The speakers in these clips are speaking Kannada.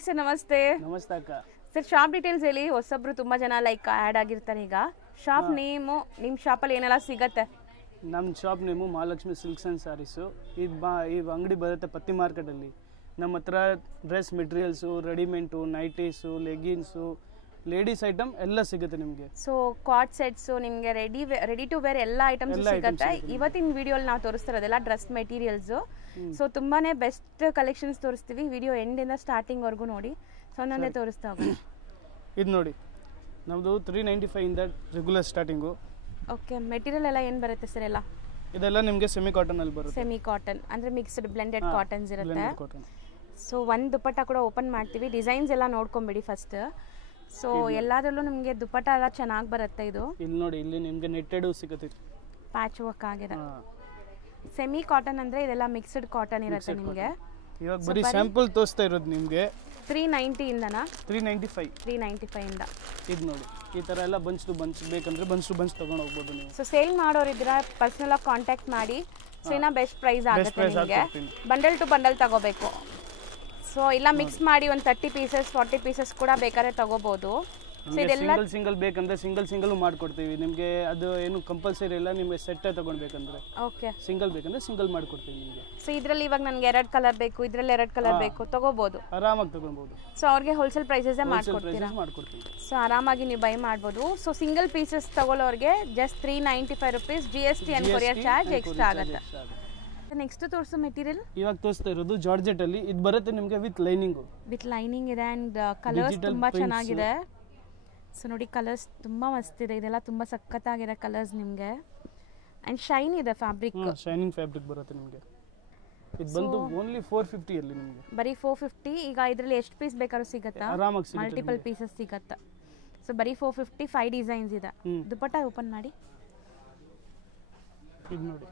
ಸರ್ ನಮಸ್ತೆ. ನಮಸ್ತೆ ಅಕ್ಕ. ಸರ್ ಶಾಪ್ ಡೀಟೇಲ್ಸ್ ಹೇಳಿ, ಹೊಸಬ್ರು ತುಂಬಾ ಜನ ಲೈಕ್ ಆ್ಯಡ್ ಆಗಿರ್ತಾರೆ. ಈಗ ಶಾಪ್ ನೇಮು, ನಿಮ್ಮ ಶಾಪಲ್ಲಿ ಏನೆಲ್ಲ ಸಿಗತ್ತೆ? ನಮ್ಮ shop name Mahalakshmi silks and sarees. ಈ ಅಂಗಡಿ ಬರುತ್ತೆ ಪತ್ತಿ ಮಾರ್ಕೆಟಲ್ಲಿ. ನಮ್ಮ ಹತ್ರ dress materials, readymade, nighties, leggings, ladies item ಎಲ್ಲ ಸಿಗುತ್ತೆ ನಿಮಗೆ. ಸೊ ಕಾರ್ಡ್ ಸೆಟ್ಸು, ನಿಮಗೆ ರೆಡಿ ಟು ವೇರ್ ಎಲ್ಲ ಐಟಮ್ಸ್ ಸಿಗುತ್ತೆ. ಇವತ್ತಿನ ವಿಡಿಯೋಲಿ ನಾವು ತೋರಿಸ್ತಿರೋದೆಲ್ಲ ಡ್ರೆಸ್ ಮೆಟೀರಿಯಲ್ಸು. ಸೊ ತುಂಬಾನೇ ಬೆಸ್ಟ್ ಕಲೆಕ್ಷನ್ಸ್ ತೋರಿಸ್ತೀವಿ. ವಿಡಿಯೋ ಎಂಡಿಂದ ಸ್ಟಾರ್ಟಿಂಗ್ವರೆಗೂ ನೋಡಿ. ಸೊ ಒಂದೊಂದೇ ತೋರಿಸ್ತಾ ಹೋಗೋಣ. ಇದು ನೋಡಿ, ನಮ್ಮದು 395 ಇಂದ ರೆಗ್ಯುಲರ್ ಸ್ಟಾರ್ಟಿಂಗು. ಓಕೆ, ಮೆಟೀರಿಯಲ್ ಎಲ್ಲ ಏನು ಬರುತ್ತೆ ಸರ್? ಎಲ್ಲ ಇದೆಲ್ಲ ನಿಮಗೆ ಸೆಮಿ ಕಾಟನಲ್ಲಿ ಬರುತ್ತೆ. ಸೆಮಿ ಕಾಟನ್ ಅಂದರೆ ಮಿಕ್ಸ್ಡ್ ಬ್ಲೆಂಡೆಡ್ ಕಾಟನ್ಸ್ ಇರುತ್ತೆ. ಕಾಟನ್. ಸೊ ಒಂದು ದುಪ್ಪಟ್ಟ ಕೂಡ ಓಪನ್ ಮಾಡ್ತೀವಿ. ಡಿಸೈನ್ಸ್ ಎಲ್ಲ ನೋಡ್ಕೊಂಬಿಡಿ ಫಸ್ಟ್. ಸೊ ಎಲ್ಲದರಲ್ಲೂ ನಿಮಗೆ ದುಪ್ಪಟ್ಟ ಎಲ್ಲ ಚೆನ್ನಾಗಿ ಬರುತ್ತೆ. ಇದು ಇಲ್ಲಿ ನೋಡಿ, ಇಲ್ಲಿ ನಿಮಗೆ ನೆಟ್ಟೆಡು ಸಿಗುತ್ತೆ, ಪ್ಯಾಚ್ ವರ್ಕ್ ಆಗಿದೆ. ಸೆಮಿ ಕಾಟನ್ ಅಂದರೆ ಇದೆಲ್ಲ ಮಿಕ್ಸ್ಡ್ ಕಾಟನ್ ಇರುತ್ತೆ ನಿಮಗೆ. ಇವಾಗ ಬರೀ ಸ್ಯಾಂಪಲ್ ತೋರಿಸ್ತಾ ಇರೋದು ನಿಮಗೆ 390 ಇಂದನಾ? 395. 395 ಇಂದ. ಇದು ನೋಡಿ, ಈ ಥರ ಎಲ್ಲ ಬಂಚ್ ಟು ಬಂಚ್ ಬೇಕಂದ್ರೆ ಬಂಚ್ ಟು ಬಂಚ್ ತೊಗೊಂಡು ಹೋಗ್ಬೋದು ನೀವು. ಸೊ ಸೇಲ್ ಮಾಡೋರಿದ್ರೆ ಪರ್ಸನಲ್ ಆಗಿ ಕಾಂಟ್ಯಾಕ್ಟ್ ಮಾಡಿ. ಸೊ ಇನ್ನ ಬೆಸ್ಟ್ ಪ್ರೈಸ್ ಆಗುತ್ತೆ ನಿಮಗೆ. ಬಂಡಲ್ ಟು ಬಂಡಲ್ ತಗೋಬೇಕು. ಸೊ ಇಲ್ಲ ಮಿಕ್ಸ್ ಮಾಡಿ ಒಂದು 30 ಪೀಸಸ್ 40 ಪೀಸಸ್ ಕೂಡ ಬೇಕಾದ್ರೆ ತಗೋಬಹುದು. ಸೊ ಇದೆಲ್ಲ ಸಿಂಗಲ್ ಬೇಕಂದ್ರೆ ಸಿಂಗಲ್ ಮಾಡ್ಕೊಡ್ತೀವಿ ನಿಮಗೆ. ಅದು ಏನು ಕಂಪಲ್ಸರಿ ಇಲ್ಲ, ನಿಮಗೆ ಸೆಟ್ ತಗೊಳ್ಬೇಕಂದ್ರೆ. ಓಕೆ, ಸಿಂಗಲ್ ಬೇಕಂದ್ರೆ ಸಿಂಗಲ್ ಮಾಡ್ಕೊಡ್ತೀವಿ ನಿಮಗೆ. ಸೊ ಇದರಲ್ಲಿ ಇವಾಗ ನನಗೆ 2 ಕಲರ್ ಬೇಕು, ಇದರಲ್ಲಿ 2 ಕಲರ್ ಬೇಕು, ತಗೋಬಹುದು, ಆರಾಮಾಗಿ ತಗೊಳ್ಬಹುದು. ಸೊ ಅವ್ರಿಗೆ ಹೋಲ್ಸೇಲ್ ಪ್ರೈಸಸ್ ಮಾಡ್ಕೊಡ್ತೀರಾ? ಮಾಡ್ಕೊಡ್ತೀವಿ. ಸೊ ಆರಾಮಾಗಿ ನೀವು ಬೈ ಮಾಡ್ಬೋದು. ಸೊ ಸಿಂಗಲ್ ಪೀಸಸ್ ತಗೊಳ್ಳೋರಿಗೆ just 395 rupees. GST and courier charge extra ಆಗುತ್ತೆ. ನೆಕ್ಸ್ಟ್ ತೋರಿಸೋ ಮೆಟೀರಿಯಲ್ ಇವಾಗ ತೋರಿಸ್ತಾ ಇರೋದು ಜಾರ್ಜೆಟ್ ಅಲ್ಲಿ. ಇದು ಬರುತ್ತೆ ನಿಮಗೆ ವಿತ್ ಲೈನಿಂಗು. ವಿತ್ ಲೈನಿಂಗ್ ಇದೆ ಅಂಡ್ ಕಲರ್ಸ್ ತುಂಬಾ ಚೆನ್ನಾಗಿದೆ. ಸೊ ನೋಡಿ, ಕಲರ್ಸ್ ತುಂಬಾ ಮಸ್ತ್ ಇದೆ. ಇದೆಲ್ಲ ತುಂಬಾ ಸಖತ್ತಾಗಿದೆ ಕಲರ್ಸ್ ನಿಮಗೆ. ಅಂಡ್ ಶೈನ್ ಇದೆ ಫ್ಯಾಬ್ರಿಕ್. ಶೈನಿಂಗ್ ಫ್ಯಾಬ್ರಿಕ್ ಬರುತ್ತೆ ನಿಮಗೆ. ಇದು ಬಂದು ಓನ್ಲಿ 450 ಅಲ್ಲಿ ನಿಮಗೆ. ಬರೀ 450. ಈಗ ಇದರಲ್ಲಿ ಎಷ್ಟು ಪೀಸ್ ಬೇಕಾದ್ರೂ ಸಿಗುತ್ತಾ? ಆರಾಮಾಗಿ ಸಿಗುತ್ತೆ. ಮಲ್ಟಿಪಲ್ ಪೀಸಸ್ ಸಿಗುತ್ತಾ? ಸೊ ಬರೀ 450. 5 ಡಿಸೈನ್ಸ್ ಇದೆ. ದುಪಟ್ಟ ಓಪನ್ ಮಾಡಿ. ಇದು ನೋಡಿ,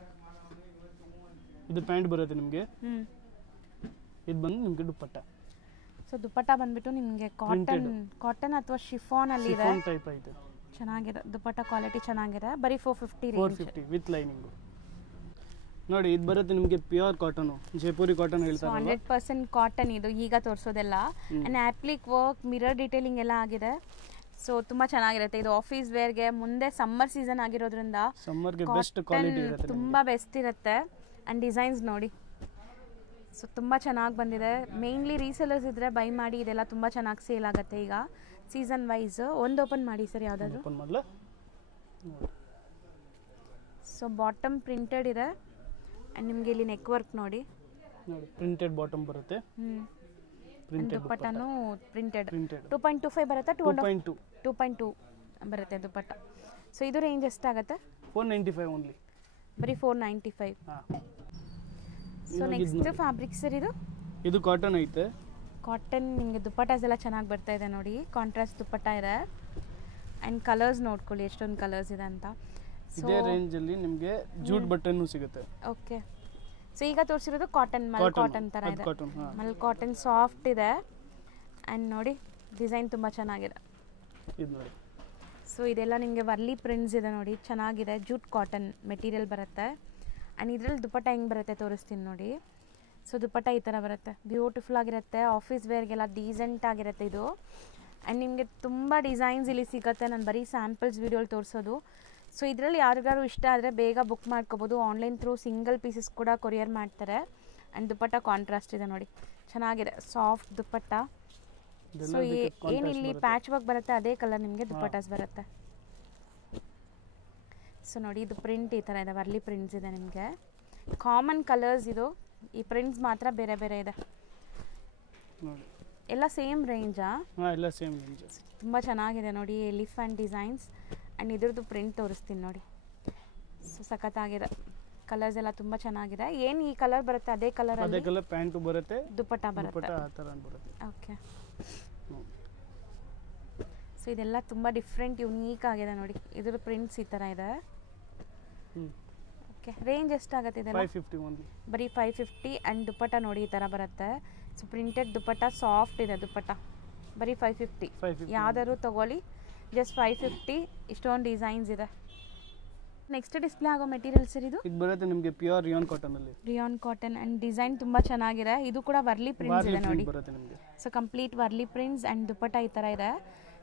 ಇದು ಪ್ಯಾಂಟ್ ಬರುತ್ತೆ ನಿಮಗೆ. ಇದು ಬಂದು ನಿಮಗೆ ದುಪಟ್ಟ. ಸೊ ದುಪಟ್ಟ ಬಂದ್ಬಿಟ್ಟು ನಿಮಗೆ ಕಾಟನ್ ಅಥವಾ ಶಿಫಾನ್ ಅಲ್ಲಿ ಇದೆ. ಟೈಪ್ ಐತೆ, ಚೆನ್ನಾಗಿದೆ. ದುಪಟ್ಟ ಕ್ವಾಲಿಟಿ ಚೆನ್ನಾಗಿದೆ. ಬರೀ 450 ವಿತ್ ಲೈನಿಂಗ್. ನೋಡಿ, ಇದು ಬರುತ್ತೆ ನಿಮಗೆ ಪ್ಯೂರ್ ಕಾಟನ್, ಜೈಪುರಿ ಕಾಟನ್ ಹೇಳ್ತಾರೆ. 100% ಕಾಟನ್ ಇದು ಈಗ ತೋರಿಸೋದೆಲ್ಲ. And appliqué work, mirror detailing ಎಲ್ಲ ಆಗಿದೆ. ಸೊ ತುಂಬಾ ಚೆನ್ನಾಗಿರುತ್ತೆ. ಇದು ಆಫೀಸ್ ವೇರ್ಗೆ, ಮುಂದೆ ಸಮ್ಮರ್ ಸೀಸನ್ ಆಗಿರೋದ್ರಿಂದ ಸಮ್ಮರ್ಗೆ ಬೆಸ್ಟ್ ಕ್ವಾಲಿಟಿ ಇರುತ್ತೆ, ತುಂಬಾ ಬೆಸ್ಟ್ ಇರುತ್ತೆ. ಅಂಡ್ ಡಿಸೈನ್ಸ್ ನೋಡಿ, ಸೊ ತುಂಬ ಚೆನ್ನಾಗಿ ಬಂದಿದೆ. ಮೇನ್ಲಿ ರೀಸೆಲರ್ಸ್ ಇದ್ರೆ ಬೈ ಮಾಡಿ. ಇದೆಲ್ಲ ತುಂಬ ಚೆನ್ನಾಗಿ ಸೇಲ್ ಆಗುತ್ತೆ ಈಗ ಸೀಸನ್ ವೈಸ್. ಒಂದು ಓಪನ್ ಮಾಡಿ ಸರ್, ಯಾವುದಾದ್ರು. ಸೊ ಬಾಟಮ್ ಪ್ರಿಂಟೆಡ್ ಇದೆ. ಆ್ಯಂಡ್ ನಿಮಗೆ ಇಲ್ಲಿ ನೆಕ್ ವರ್ಕ್ ನೋಡಿ, ಪ್ರಿಂಟೆಡ್ ಬಾಟಮ್ ಬರುತ್ತೆ. ದುಪ್ಪಟ್ಟನು ಪ್ರಿಂಟೆಡ್. 2.25 ಬರುತ್ತೆ. 2.2 ಬರುತ್ತೆ ದುಪ್ಪಟ್ಟ. ಸೊ ಇದು ರೇಂಜ್ ಎಷ್ಟಾಗುತ್ತೆ? 495 ಓನ್ಲಿ. ಬರೀ 495. ಸೊ ನೆಕ್ಸ್ಟ್ ಫ್ಯಾಬ್ರಿಕ್ ಸರ್ ಇದು ಕಾಟನ್ ಐತೆ. ಕಾಟನ್ ನಿಮಗೆ ದುಪ್ಪಟ್ಟಾಸ್ ಎಲ್ಲ ಚೆನ್ನಾಗಿ ಬರ್ತಾ ಇದೆ ನೋಡಿ. ಕಾಂಟ್ರಾಸ್ಟ್ ದುಪ್ಪಟ್ಟ ಇದೆ. ಆ್ಯಂಡ್ ಕಲರ್ಸ್ ನೋಡ್ಕೊಳ್ಳಿ ಎಷ್ಟೊಂದು ಕಲರ್ಸ್ ಇದೆ ಅಂತ. ಇದೇ ರೇಂಜ್ ಅಲ್ಲಿ ನಿಮಗೆ ಜೂಟ್ ಬಟ್ಟೆನೂ ಸಿಗುತ್ತೆ. ಓಕೆ, ಸೊ ಈಗ ತೋರಿಸಿರೋದು ಕಾಟನ್, ಮಲ್ ಕಾಟನ್ ಥರ ಇದೆ. ಮಲ್ ಕಾಟನ್ ಸಾಫ್ಟ್ ಇದೆ. ಆ್ಯಂಡ್ ನೋಡಿ, ಡಿಸೈನ್ ತುಂಬ ಚೆನ್ನಾಗಿದೆ. ಇದು ನೋಡಿ, ಸೊ ಇದೆಲ್ಲ ನಿಮಗೆ ವರ್ಲಿ ಪ್ರಿಂಟ್ಸ್ ಇದೆ ನೋಡಿ, ಚೆನ್ನಾಗಿದೆ. ಜೂಟ್ ಕಾಟನ್ ಮೆಟೀರಿಯಲ್ ಬರುತ್ತೆ. ಆ್ಯಂಡ್ ಇದರಲ್ಲಿ ದುಪ್ಪಟ್ಟ ಹೆಂಗೆ ಬರುತ್ತೆ ತೋರಿಸ್ತೀನಿ ನೋಡಿ. ಸೊ ದುಪ್ಪಟ್ಟ ಈ ಥರ ಬರುತ್ತೆ, ಬ್ಯೂಟಿಫುಲ್ ಆಗಿರುತ್ತೆ. ಆಫೀಸ್ ವೇರ್ಗೆಲ್ಲ ಡೀಸೆಂಟ್ ಆಗಿರುತ್ತೆ ಇದು. ಆ್ಯಂಡ್ ನಿಮಗೆ ತುಂಬ ಡಿಸೈನ್ಸ್ ಇಲ್ಲಿ ಸಿಗುತ್ತೆ. ನಾನು ಬರೀ ಸ್ಯಾಂಪಲ್ಸ್ ವೀಡಿಯೋಲಿ ತೋರಿಸೋದು. ಸೊ ಇದರಲ್ಲಿ ಯಾರಿಗಾರು ಇಷ್ಟ ಆದರೆ ಬೇಗ ಬುಕ್ ಮಾಡ್ಕೋಬೋದು. ಆನ್ಲೈನ್ ಥ್ರೂ ಸಿಂಗಲ್ ಪೀಸಸ್ ಕೂಡ ಕೊರಿಯರ್ ಮಾಡ್ತಾರೆ. ಆ್ಯಂಡ್ ದುಪ್ಪಟ್ಟ ಕಾಂಟ್ರಾಸ್ಟ್ ಇದೆ ನೋಡಿ, ಚೆನ್ನಾಗಿದೆ. ಸಾಫ್ಟ್ ದುಪ್ಪಟ್ಟ. ಸೊ ಏನಿಲ್ಲಿ ಪ್ಯಾಚ್ ವರ್ಕ್ ಬರುತ್ತೆ, ಅದೇ ಕಲರ್ ನಿಮಗೆ ದುಪ್ಪಟ್ಟಾಸ್ ಬರುತ್ತೆ. ಸೊ ನೋಡಿ, ಇದು ಪ್ರಿಂಟ್ ಈ ಥರ ಇದೆ, ವರ್ಲಿ ಪ್ರಿಂಟ್ಸ್ ಇದೆ ನಿಮಗೆ. ಕಾಮನ್ ಕಲರ್ಸ್ ಇದು. ಈ ಪ್ರಿಂಟ್ಸ್ ಮಾತ್ರ ಬೇರೆ ಬೇರೆ ಇದೆ. ಎಲ್ಲ ಸೇಮ್ ರೇಂಜಾ? ಎಲ್ಲ ಸೇಮ್ ರೇಂಜ್. ತುಂಬ ಚೆನ್ನಾಗಿದೆ ನೋಡಿ, ಎಲಿಫೆಂಟ್ ಡಿಸೈನ್ಸ್. ಆ್ಯಂಡ್ ಇದ್ರದ್ದು ಪ್ರಿಂಟ್ ತೋರಿಸ್ತೀನಿ ನೋಡಿ. ಸೊ ಸಖತ್ತಾಗಿದೆ. ಕಲರ್ಸ್ ಎಲ್ಲ ತುಂಬ ಚೆನ್ನಾಗಿದೆ. ಏನು ಈ ಕಲರ್ ಬರುತ್ತೆ ಅದೇ ಕಲರ್ ಪ್ಯಾಂಟ್ ಬರುತ್ತೆ, ದುಪ್ಪಟ್ಟ ಬರುತ್ತೆ. ಓಕೆ, ಸೊ ಇದೆಲ್ಲ ತುಂಬ ಡಿಫ್ರೆಂಟ್ ಯುನೀಕ್ ಆಗಿದೆ ನೋಡಿ. ಇದ್ರ ಪ್ರಿಂಟ್ಸ್ ಈ ಥರ ಇದೆ. ಓಕೆ, ರೇಂಜ್ ಎಷ್ಟಾಗುತ್ತೆ ಇದೆಲ್ಲ? 550 ಓನ್ಲಿ. ಬರೀ 550. ಆ್ಯಂಡ್ ದುಪ್ಪಟ್ಟ ನೋಡಿ ಈ ಥರ ಬರುತ್ತೆ. ಸೊ ಪ್ರಿಂಟೆಡ್ ದುಪ್ಪಟ್ಟ, ಸಾಫ್ಟ್ ಇದೆ ದುಪ್ಪಟ್ಟ. ಬರೀ 550. ಯಾವ್ದಾದ್ರು ತೊಗೊಳ್ಳಿ, ಜಸ್ಟ್ 550. ಇಷ್ಟೊಂದು ಡಿಸೈನ್ಸ್ ಇದೆ. ನೆಕ್ಸ್ಟ್ ಡಿಸ್ಪ್ಲೇ ಆಗೋ ಮೆಟೀರಿಯಲ್ ಸರ್ ಇದು ಇದು ಬರುತ್ತೆ ನಿಮಗೆ ಪ್ಯೂರ್ ರಿಯಾನ್ ಕಾಟನ್ ಅಲ್ಲಿ. ರಿಯಾನ್ ಕಾಟನ್ ಅಂಡ್ ಡಿಸೈನ್ ತುಂಬಾ ಚೆನ್ನಾಗಿದೆ. ಇದು ಕೂಡ ವರ್ಲಿ ಪ್ರಿಂಟ್ಸ್ ಇದೆ ನೋಡಿ. ಬರುತ್ತೆ ನಿಮಗೆ. So complete Warli prints and dupatta ಈ ತರ ಇದೆ.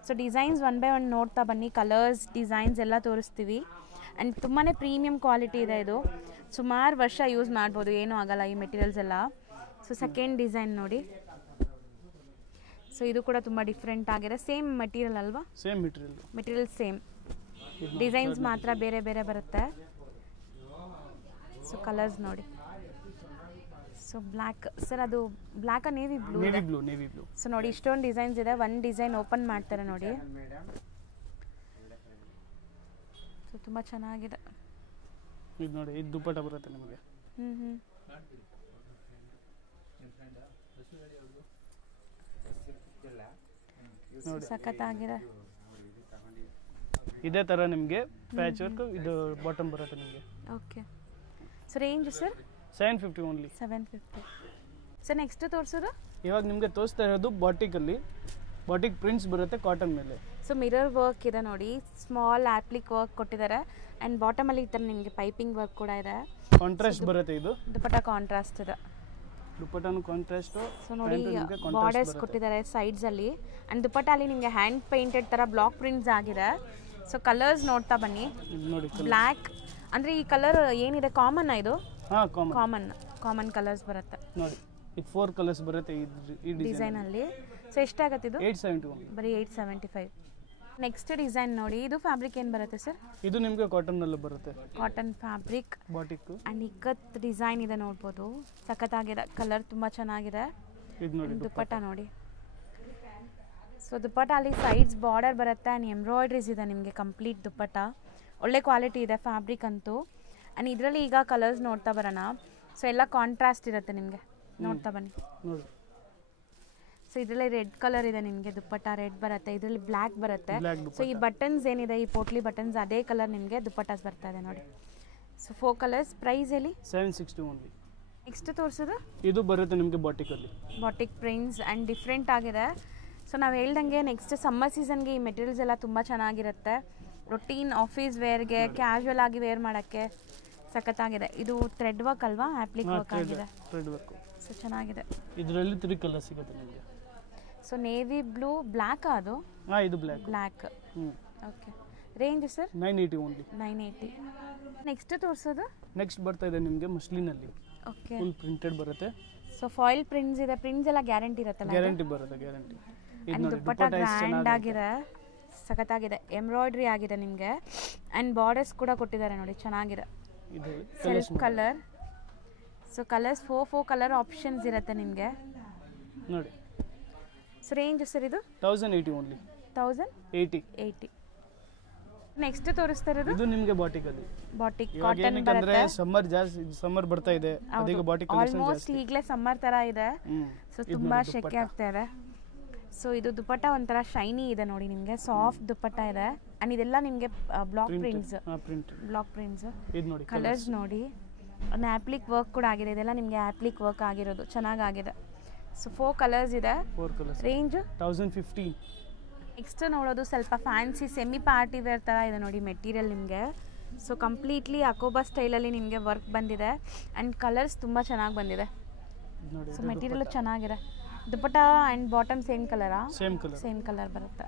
So designs one by one ನೋಡ್ತಾ ಬನ್ನಿ. ಕಲರ್ಸ್ ಡಿಸೈನ್ಸ್ ಎಲ್ಲ ತೋರಿಸ್ತೀವಿ. ಆ್ಯಂಡ್ ತುಂಬಾ ಪ್ರೀಮಿಯಂ ಕ್ವಾಲಿಟಿ ಇದೆ. ಇದು ಸುಮಾರು ವರ್ಷ ಯೂಸ್ ಮಾಡ್ಬೋದು, ಏನೂ ಆಗಲ್ಲ ಈ ಮೆಟೀರಿಯಲ್ಸ್ ಎಲ್ಲ. ಸೊ ಸೆಕೆಂಡ್ ಡಿಸೈನ್ ನೋಡಿ. ಸೊ ಇದು ಕೂಡ ತುಂಬ ಡಿಫ್ರೆಂಟ್ ಆಗಿದೆ. ಸೇಮ್ ಮೆಟೀರಿಯಲ್ ಅಲ್ವಾ? ಸೇಮ್ ಮೆಟೀರಿಯಲ್ ಸೇಮ್, ಡಿಸೈನ್ಸ್ ಮಾತ್ರ ಬೇರೆ ಬೇರೆ ಬರುತ್ತೆ. ಸೊ ಕಲರ್ಸ್ ನೋಡಿ. ಸೊ ಬ್ಲ್ಯಾಕ್ ಸರ್, ಅದು black navy blue. Navy blue. So ನೋಡಿ ಇಷ್ಟೊಂದು ಡಿಸೈನ್ಸ್ ಇದೆ. ಒಂದು ಡಿಸೈನ್ ಓಪನ್ ಮಾಡ್ತಾರೆ ನೋಡಿ. ಸೊ ತುಂಬ ಚೆನ್ನಾಗಿದೆ. ಇದು ನೋಡಿ, ಇದು ದುಪಟ್ಟ ಬರುತ್ತೆ ನಿಮಗೆ. ಸಖತ್ತಾಗಿದೆ. ಇದೇ ತರ ನಿಮಗೆ ಪ್ಯಾಚ್ ವರ್ಕ್ ಇದು ಬಾಟಮ್ ಬರುತ್ತೆ ನಿಮಗೆ. Okay. So range sir 750 only. 750. Sir next ತೋರಿಸೋದು ಇವಾಗ ನಿಮಗೆ ತೋರಿಸ್ತಾ ಇರೋದು ಬಾಟಿಕಲ್ಲಿ. ಬಾಟಿಕ್ ಪ್ರಿಂಟ್ಸ್ ಬರುತ್ತೆ ಕಾಟನ್ ಮೇಲೆ. ಸೊ ಮಿರರ್ ವರ್ಕ್ ಇದೆ ನೋಡಿ. ಸ್ಮಾಲ್ ಆಪ್ಲಿಕ್ ವರ್ಕ್ ಕೊಟ್ಟಿದ್ದಾರೆ. ಆ್ಯಂಡ್ ಬಾಟಮಲ್ಲಿ ಈ ಥರ ನಿಮಗೆ ಪೈಪಿಂಗ್ ವರ್ಕ್ ಕೂಡ ಇದೆ. ಕಾಂಟ್ರಾಸ್ಟ್ ಬರುತ್ತೆ. ಇದು ದುಪಟ್ಟ ಕಾಂಟ್ರಾಸ್ಟ್ ಇದೆ. ದುಪಟ್ಟನು ಕಾಂಟ್ರಾಸ್ಟ್. ಸೊ ನೋಡಿ ಬಾರ್ಡರ್ಸ್ ಕೊಟ್ಟಿದ್ದಾರೆ ಸೈಡ್ಸಲ್ಲಿ. ಆ್ಯಂಡ್ ದುಪಟ್ಟ ಅಲ್ಲಿ ನಿಮಗೆ ಹ್ಯಾಂಡ್ ಪೇಂಟೆಡ್ ಥರ ಬ್ಲಾಕ್ ಪ್ರಿಂಟ್ಸ್ ಆಗಿದೆ. ಸೊ ಕಲರ್ಸ್ ನೋಡ್ತಾ ಬನ್ನಿ. ನೋಡಿ ಬ್ಲ್ಯಾಕ್ ಅಂದರೆ ಈ ಕಲರ್ ಏನಿದೆ ಕಾಮನ್ ಇದು? ಹಾಂ, ಕಾಮನ್ ಕಲರ್ಸ್ ಬರುತ್ತೆ ನೋಡಿ. ಇದು 4 ಕಲರ್ಸ್ ಬರುತ್ತೆ ಈ ಡಿಸೈನಲ್ಲಿ. ಸೊ ಎಷ್ಟಾಗತ್ತೆ ಇದು? 870 ಬರೀ 875. ನೆಕ್ಸ್ಟ್ ಡಿಸೈನ್ ನೋಡಿ. ಇದು ಫ್ಯಾಬ್ರಿಕ್ ಏನು ಬರುತ್ತೆ ಸರ್? ಇದು ನಿಮಗೆ ಕಾಟನ್ ನಲ್ಲಿ ಬರುತ್ತೆ. Cotton fabric batik and ikat design ಇದೆ ನೋಡ್ಬೋದು. ಸಖತ್ತಾಗಿದೆ. ಕಲರ್ ತುಂಬ ಚೆನ್ನಾಗಿದೆ. ಇದು ನೋಡಿ ದುಪಟ್ಟ ನೋಡಿ. ಸೊ ದುಪಟ್ಟ ಅಲ್ಲಿ ಸೈಡ್ಸ್ ಬಾರ್ಡರ್ ಬರುತ್ತೆ ಆ್ಯಂಡ್ ಎಂಬ್ರಾಯ್ಡ್ರೀಸ್ ಇದೆ ನಿಮಗೆ. ಕಂಪ್ಲೀಟ್ ದುಪಟ್ಟ ಒಳ್ಳೆ ಕ್ವಾಲಿಟಿ ಇದೆ ಫ್ಯಾಬ್ರಿಕ್ ಅಂತೂ. ಆ್ಯಂಡ್ ಇದರಲ್ಲಿ ಈಗ ಕಲರ್ಸ್ ನೋಡ್ತಾ ಬರೋಣ. ಸೊ ಎಲ್ಲ ಕಾಂಟ್ರಾಸ್ಟ್ ಇರುತ್ತೆ ನಿಮಗೆ. ನೋಡ್ತಾ ಬನ್ನಿ ನೋಡಿ. ಸೊ ಇದರಲ್ಲಿ ರೆಡ್ ಕಲರ್ ಇದೆ ನಿಮಗೆ. ದುಪಟ್ಟ ರೆಡ್ ಬರುತ್ತೆ. ಇದರಲ್ಲಿ ಬ್ಲ್ಯಾಕ್ ಬರುತ್ತೆ. ಸೊ ಈ ಬಟನ್ಸ್ ಏನಿದೆ, ಈ ಪೋಟ್ಲಿ ಬಟನ್ಸ್, ಅದೇ ಕಲರ್ ನಿಮಗೆ ದುಪಟ್ಟಾಸ್ ಬರ್ತಾ ಇದೆ ನೋಡಿ. So 4 colours. ಪ್ರೈಸ್ ಎಲ್ಲಿ? 760 ಓನ್ಲಿ. ನೆಕ್ಸ್ಟ್ ತೋರಿಸೋದು ಇದು ಬರುತ್ತೆ ನಿಮಗೆ ಬಾಟಿಕಲ್ಲಿ. ಬಾಟಿಕ್ ಪ್ರಿಂಟ್ಸ್ ಆ್ಯಂಡ್ ಡಿಫ್ರೆಂಟ್ ಆಗಿದೆ. ಸೊ ನಾವು ಹೇಳ್ದಂಗೆ ನೆಕ್ಸ್ಟ್ ಸಮ್ಮರ್ ಸೀಸನ್ಗೆ ಈ ಮೆಟೀರಿಯಲ್ಸ್ ಎಲ್ಲ ತುಂಬ ಚೆನ್ನಾಗಿರುತ್ತೆ. ರೊಟೀನ್ ಆಫೀಸ್ ವೇರ್ಗೆ, ಕ್ಯಾಶುವಲ್ ಆಗಿ ವೇರ್ ಮಾಡೋಕ್ಕೆ ಸಖತ್ತಾಗಿದೆ. ಇದು ಥ್ರೆಡ್ ವರ್ಕ್ ಅಲ್ವಾ? ಆಪ್ಲಿಕ್ ವರ್ಕ್ ಆಗಿದೆ. Thread work. ಸೊ ಚೆನ್ನಾಗಿದೆ. ಇದರಲ್ಲಿ 3 ಕಲರ್ಸ್ ಸಿಗುತ್ತೆ ನಿಮಗೆ. ಸೊ ನೇವಿ ಬ್ಲೂ, ಬ್ಲ್ಯಾಕ್ ಅದು? ಹಾಂ, ಇದು black. Okay. Range sir? 980 only. 980. Next ತೋರಿಸೋದು? ನೆಕ್ಸ್ಟ್ ಬರ್ತಾ ಇದೆ ನಿಮಗೆ ಮಸ್ಲಿನಲ್ಲಿ. ಓಕೆ. ಫುಲ್ ಪ್ರಿಂಟೆಡ್ ಬರುತ್ತೆ. ಸೊ ಫಾಯಿಲ್ ಪ್ರಿಂಟ್ಸ್ ಇದೆ. ಪ್ರಿಂಟ್ಸ್ ಎಲ್ಲ ಗ್ಯಾರಂಟಿ ಇರುತ್ತಲ್ಲ? ಗ್ಯಾರಂಟಿ ಬರುತ್ತೆ, ಗ್ಯಾರಂಟಿ. ಆ್ಯಂಡ್ ದುಪಟ್ಟ ಗ್ರ್ಯಾಂಡ್ ಆಗಿದೆ. ಸಖತ್ತಾಗಿದೆ. ಎಂಬ್ರಾಯ್ಡ್ರಿ ಆಗಿದೆ ನಿಮಗೆ. ಆ್ಯಂಡ್ ಬಾರ್ಡರ್ಸ್ ಕೂಡ ಕೊಟ್ಟಿದ್ದಾರೆ ನೋಡಿ. ಚೆನ್ನಾಗಿದೆ. Self colour. So colours 4 colour options ಇರುತ್ತೆ ನಿಮಗೆ ನೋಡಿ. ಸೊ ರೇಂಜ್ ಸರ್ ಇದು? 1080 ಓನ್ಲಿ. 1080. ನೆಕ್ಸ್ಟ್ ತೋರಿಸ್ತಾ ಇರೋದು? ಇದು ನಿಮಗೆ ಬಾಟಿಕಲ್ಲಿ. ಬಾಟಿಕ್ ಕಾಟನ್ ಬರುತ್ತೆ. ಸಮ್ಮರ್ ಬರ್ತಾ ಇದೆ, ಅದಕ್ಕೆ ಬಾಟಿಕ್ ಕಲೆಕ್ಷನ್ ಆಲ್ಮೋಸ್ಟ್ ಈಗಲೇ ಸಮ್ಮರ್ ತರ ಇದೆ. ಸೊ ತುಂಬಾ ಶೆಕೆ ಆಗ್ತಾ ಇದೆ. ಸೊ ಇದು ದುಪಟ್ಟ ಒಂಥರ ಶೈನಿ ಇದೆ ನೋಡಿ ನಿಮಗೆ. ಸಾಫ್ಟ್ ದುಪಟ್ಟ ಇದೆ. ಆ್ಯಂಡ್ ಇದೆಲ್ಲ ನಿಮಗೆ ಬ್ಲಾಕ್ ಪ್ರಿಂಟ್ಸ್. ಇದು ನೋಡಿ. ಕಲರ್ಸ್ ನೋಡಿ. ಒಂದು ಆಪ್ಲಿಕ್ ವರ್ಕ್ ಕೂಡ ಆಗಿದೆ. ಇದೆಲ್ಲ ನಿಮಗೆ ಆಪ್ಲಿಕ್ ವರ್ಕ್ ಆಗಿರೋದು. ಚೆನ್ನಾಗಾಗಿದೆ. ಸೊ 4 ಕಲರ್ಸ್ ಇದೆ. ರೇಂಜ್ 1050. ನೆಕ್ಸ್ಟ್ ನೋಡೋದು ಸ್ವಲ್ಪ ಫ್ಯಾನ್ಸಿ ಸೆಮಿ ಪಾರ್ಟಿ ವೇರ್ ಥರ ಇದೆ ನೋಡಿ ಮೆಟೀರಿಯಲ್ ನಿಮಗೆ. ಸೊ ಕಂಪ್ಲೀಟ್ಲಿ ಅಕೋಬಾ ಸ್ಟೈಲಲ್ಲಿ ನಿಮಗೆ ವರ್ಕ್ ಬಂದಿದೆ. ಆ್ಯಂಡ್ ಕಲರ್ಸ್ ತುಂಬ ಚೆನ್ನಾಗಿ ಬಂದಿದೆ. ಸೊ ಮೆಟೀರಿಯಲ್ ಚೆನ್ನಾಗಿದೆ. ದುಪಟ್ಟ ಆ್ಯಂಡ್ ಬಾಟಮ್ ಸೇಮ್ ಕಲರಾ? ಸೇಮ್ ಕಲರ್ ಬರುತ್ತೆ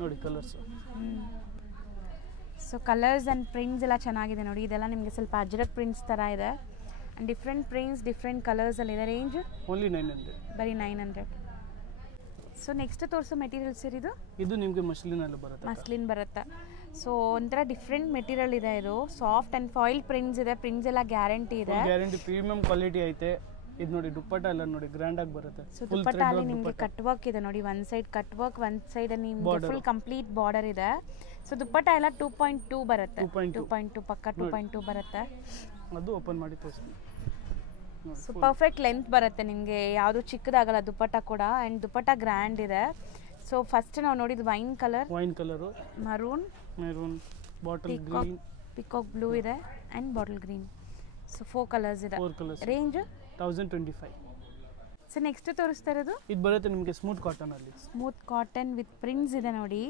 ನೋಡಿ. Colours. So colours and prints ಎಲ್ಲ ಚೆನ್ನಾಗಿದೆ ನೋಡಿ. ಇದೆಲ್ಲ ನಿಮಗೆ ಸ್ವಲ್ಪ ಅಜ್ರಕ್ ಪ್ರಿಂಟ್ಸ್ ಥರ ಇದೆ. ಆ್ಯಂಡ್ ಡಿಫ್ರೆಂಟ್ ಪ್ರಿಂಟ್ಸ್, ಡಿಫ್ರೆಂಟ್ ಕಲರ್ಸಲ್ಲಿದೆ. Range only 900. ಬರೀ 900. ಸೊ ನೆಕ್ಸ್ಟ್ ತೋರಿಸೋ ಮೆಟೀರಿಯಲ್ ಸರ್ ಇದು? ಇದು ನಿಮಗೆ ಮಸ್ಲಿನಲ್ಲಿ ಬರುತ್ತೆ. ಮಸ್ಲಿನ್ ಬರುತ್ತೆ. ಸೊ ಒಂಥರ ಡಿಫ್ರೆಂಟ್ ಮೆಟೀರಿಯಲ್ ಇದೆ. ಇದು ಸಾಫ್ಟ್ ಆ್ಯಂಡ್ ಫಾಯಿಲ್ ಪ್ರಿಂಟ್ಸ್ ಇದೆ. ಪ್ರಿಂಟ್ಸ್ ಎಲ್ಲ ಗ್ಯಾರಂಟಿ ಇದೆ. ಗ್ಯಾರಂಟಿ ಪ್ರೀಮಿಯಂ ಕ್ವಾಲಿಟಿ ಐತೆ. ಇದು ನೋಡಿ ದುಪಟ್ಟ ಎಲ್ಲ ನೋಡಿ ಗ್ರ್ಯಾಂಡ್ ಆಗಿ ಬರುತ್ತೆ. ಸೊ ದುಪಟ್ಟ ಅಲ್ಲಿ ನಿಮಗೆ ಕಟ್ ವರ್ಕ್ ಇದೆ ನೋಡಿ. ಒಂದು ಸೈಡ್ ಕಟ್ ವರ್ಕ್, ಒಂದು ಸೈಡ್ ನಿಮಗೆ ಫುಲ್ ಕಂಪ್ಲೀಟ್ ಬಾರ್ಡರ್ ಇದೆ. ಸೊ ದುಪಟ್ಟ ಎಲ್ಲ 2.2 ಬರುತ್ತೆ. 2.2 ಪಕ್ಕ 2.2 ಬರುತ್ತೆ. ಅದು ಓಪನ್ ಮಾಡಿ ತೋರಿಸ್ತೀನಿ. ಸೊ ಪರ್ಫೆಕ್ಟ್ ಲೆಂತ್ ಬರುತ್ತೆ ನಿಮಗೆ. ಯಾವುದು ಚಿಕ್ಕದಾಗಲ್ಲ ದುಪಟ್ಟ ಕೂಡ. ಆ್ಯಂಡ್ ದುಪಟ್ಟ ಗ್ರ್ಯಾಂಡ್ ಇದೆ. ಸೊ ಫಸ್ಟ್ ನಾವು ನೋಡಿದ್ದು wine colour, maroon, bottle green, peacock blue ಇದೆ and bottle green. So 4 colours ಇದೆ. ರೇಂಜ್ 1025. ಸೊ ನೆಕ್ಸ್ಟ್ ತೋರಿಸ್ತಾ ಇರೋದು? ಇದು ಬರುತ್ತೆ ನಿಮಗೆ ಸ್ಮೂತ್ ಕಾಟನ್ ಅಲ್ಲಿ. ಸ್ಮೂತ್ ಕಾಟನ್ ವಿತ್ ಪ್ರಿಂಟ್ಸ್ ಇದೆ ನೋಡಿ.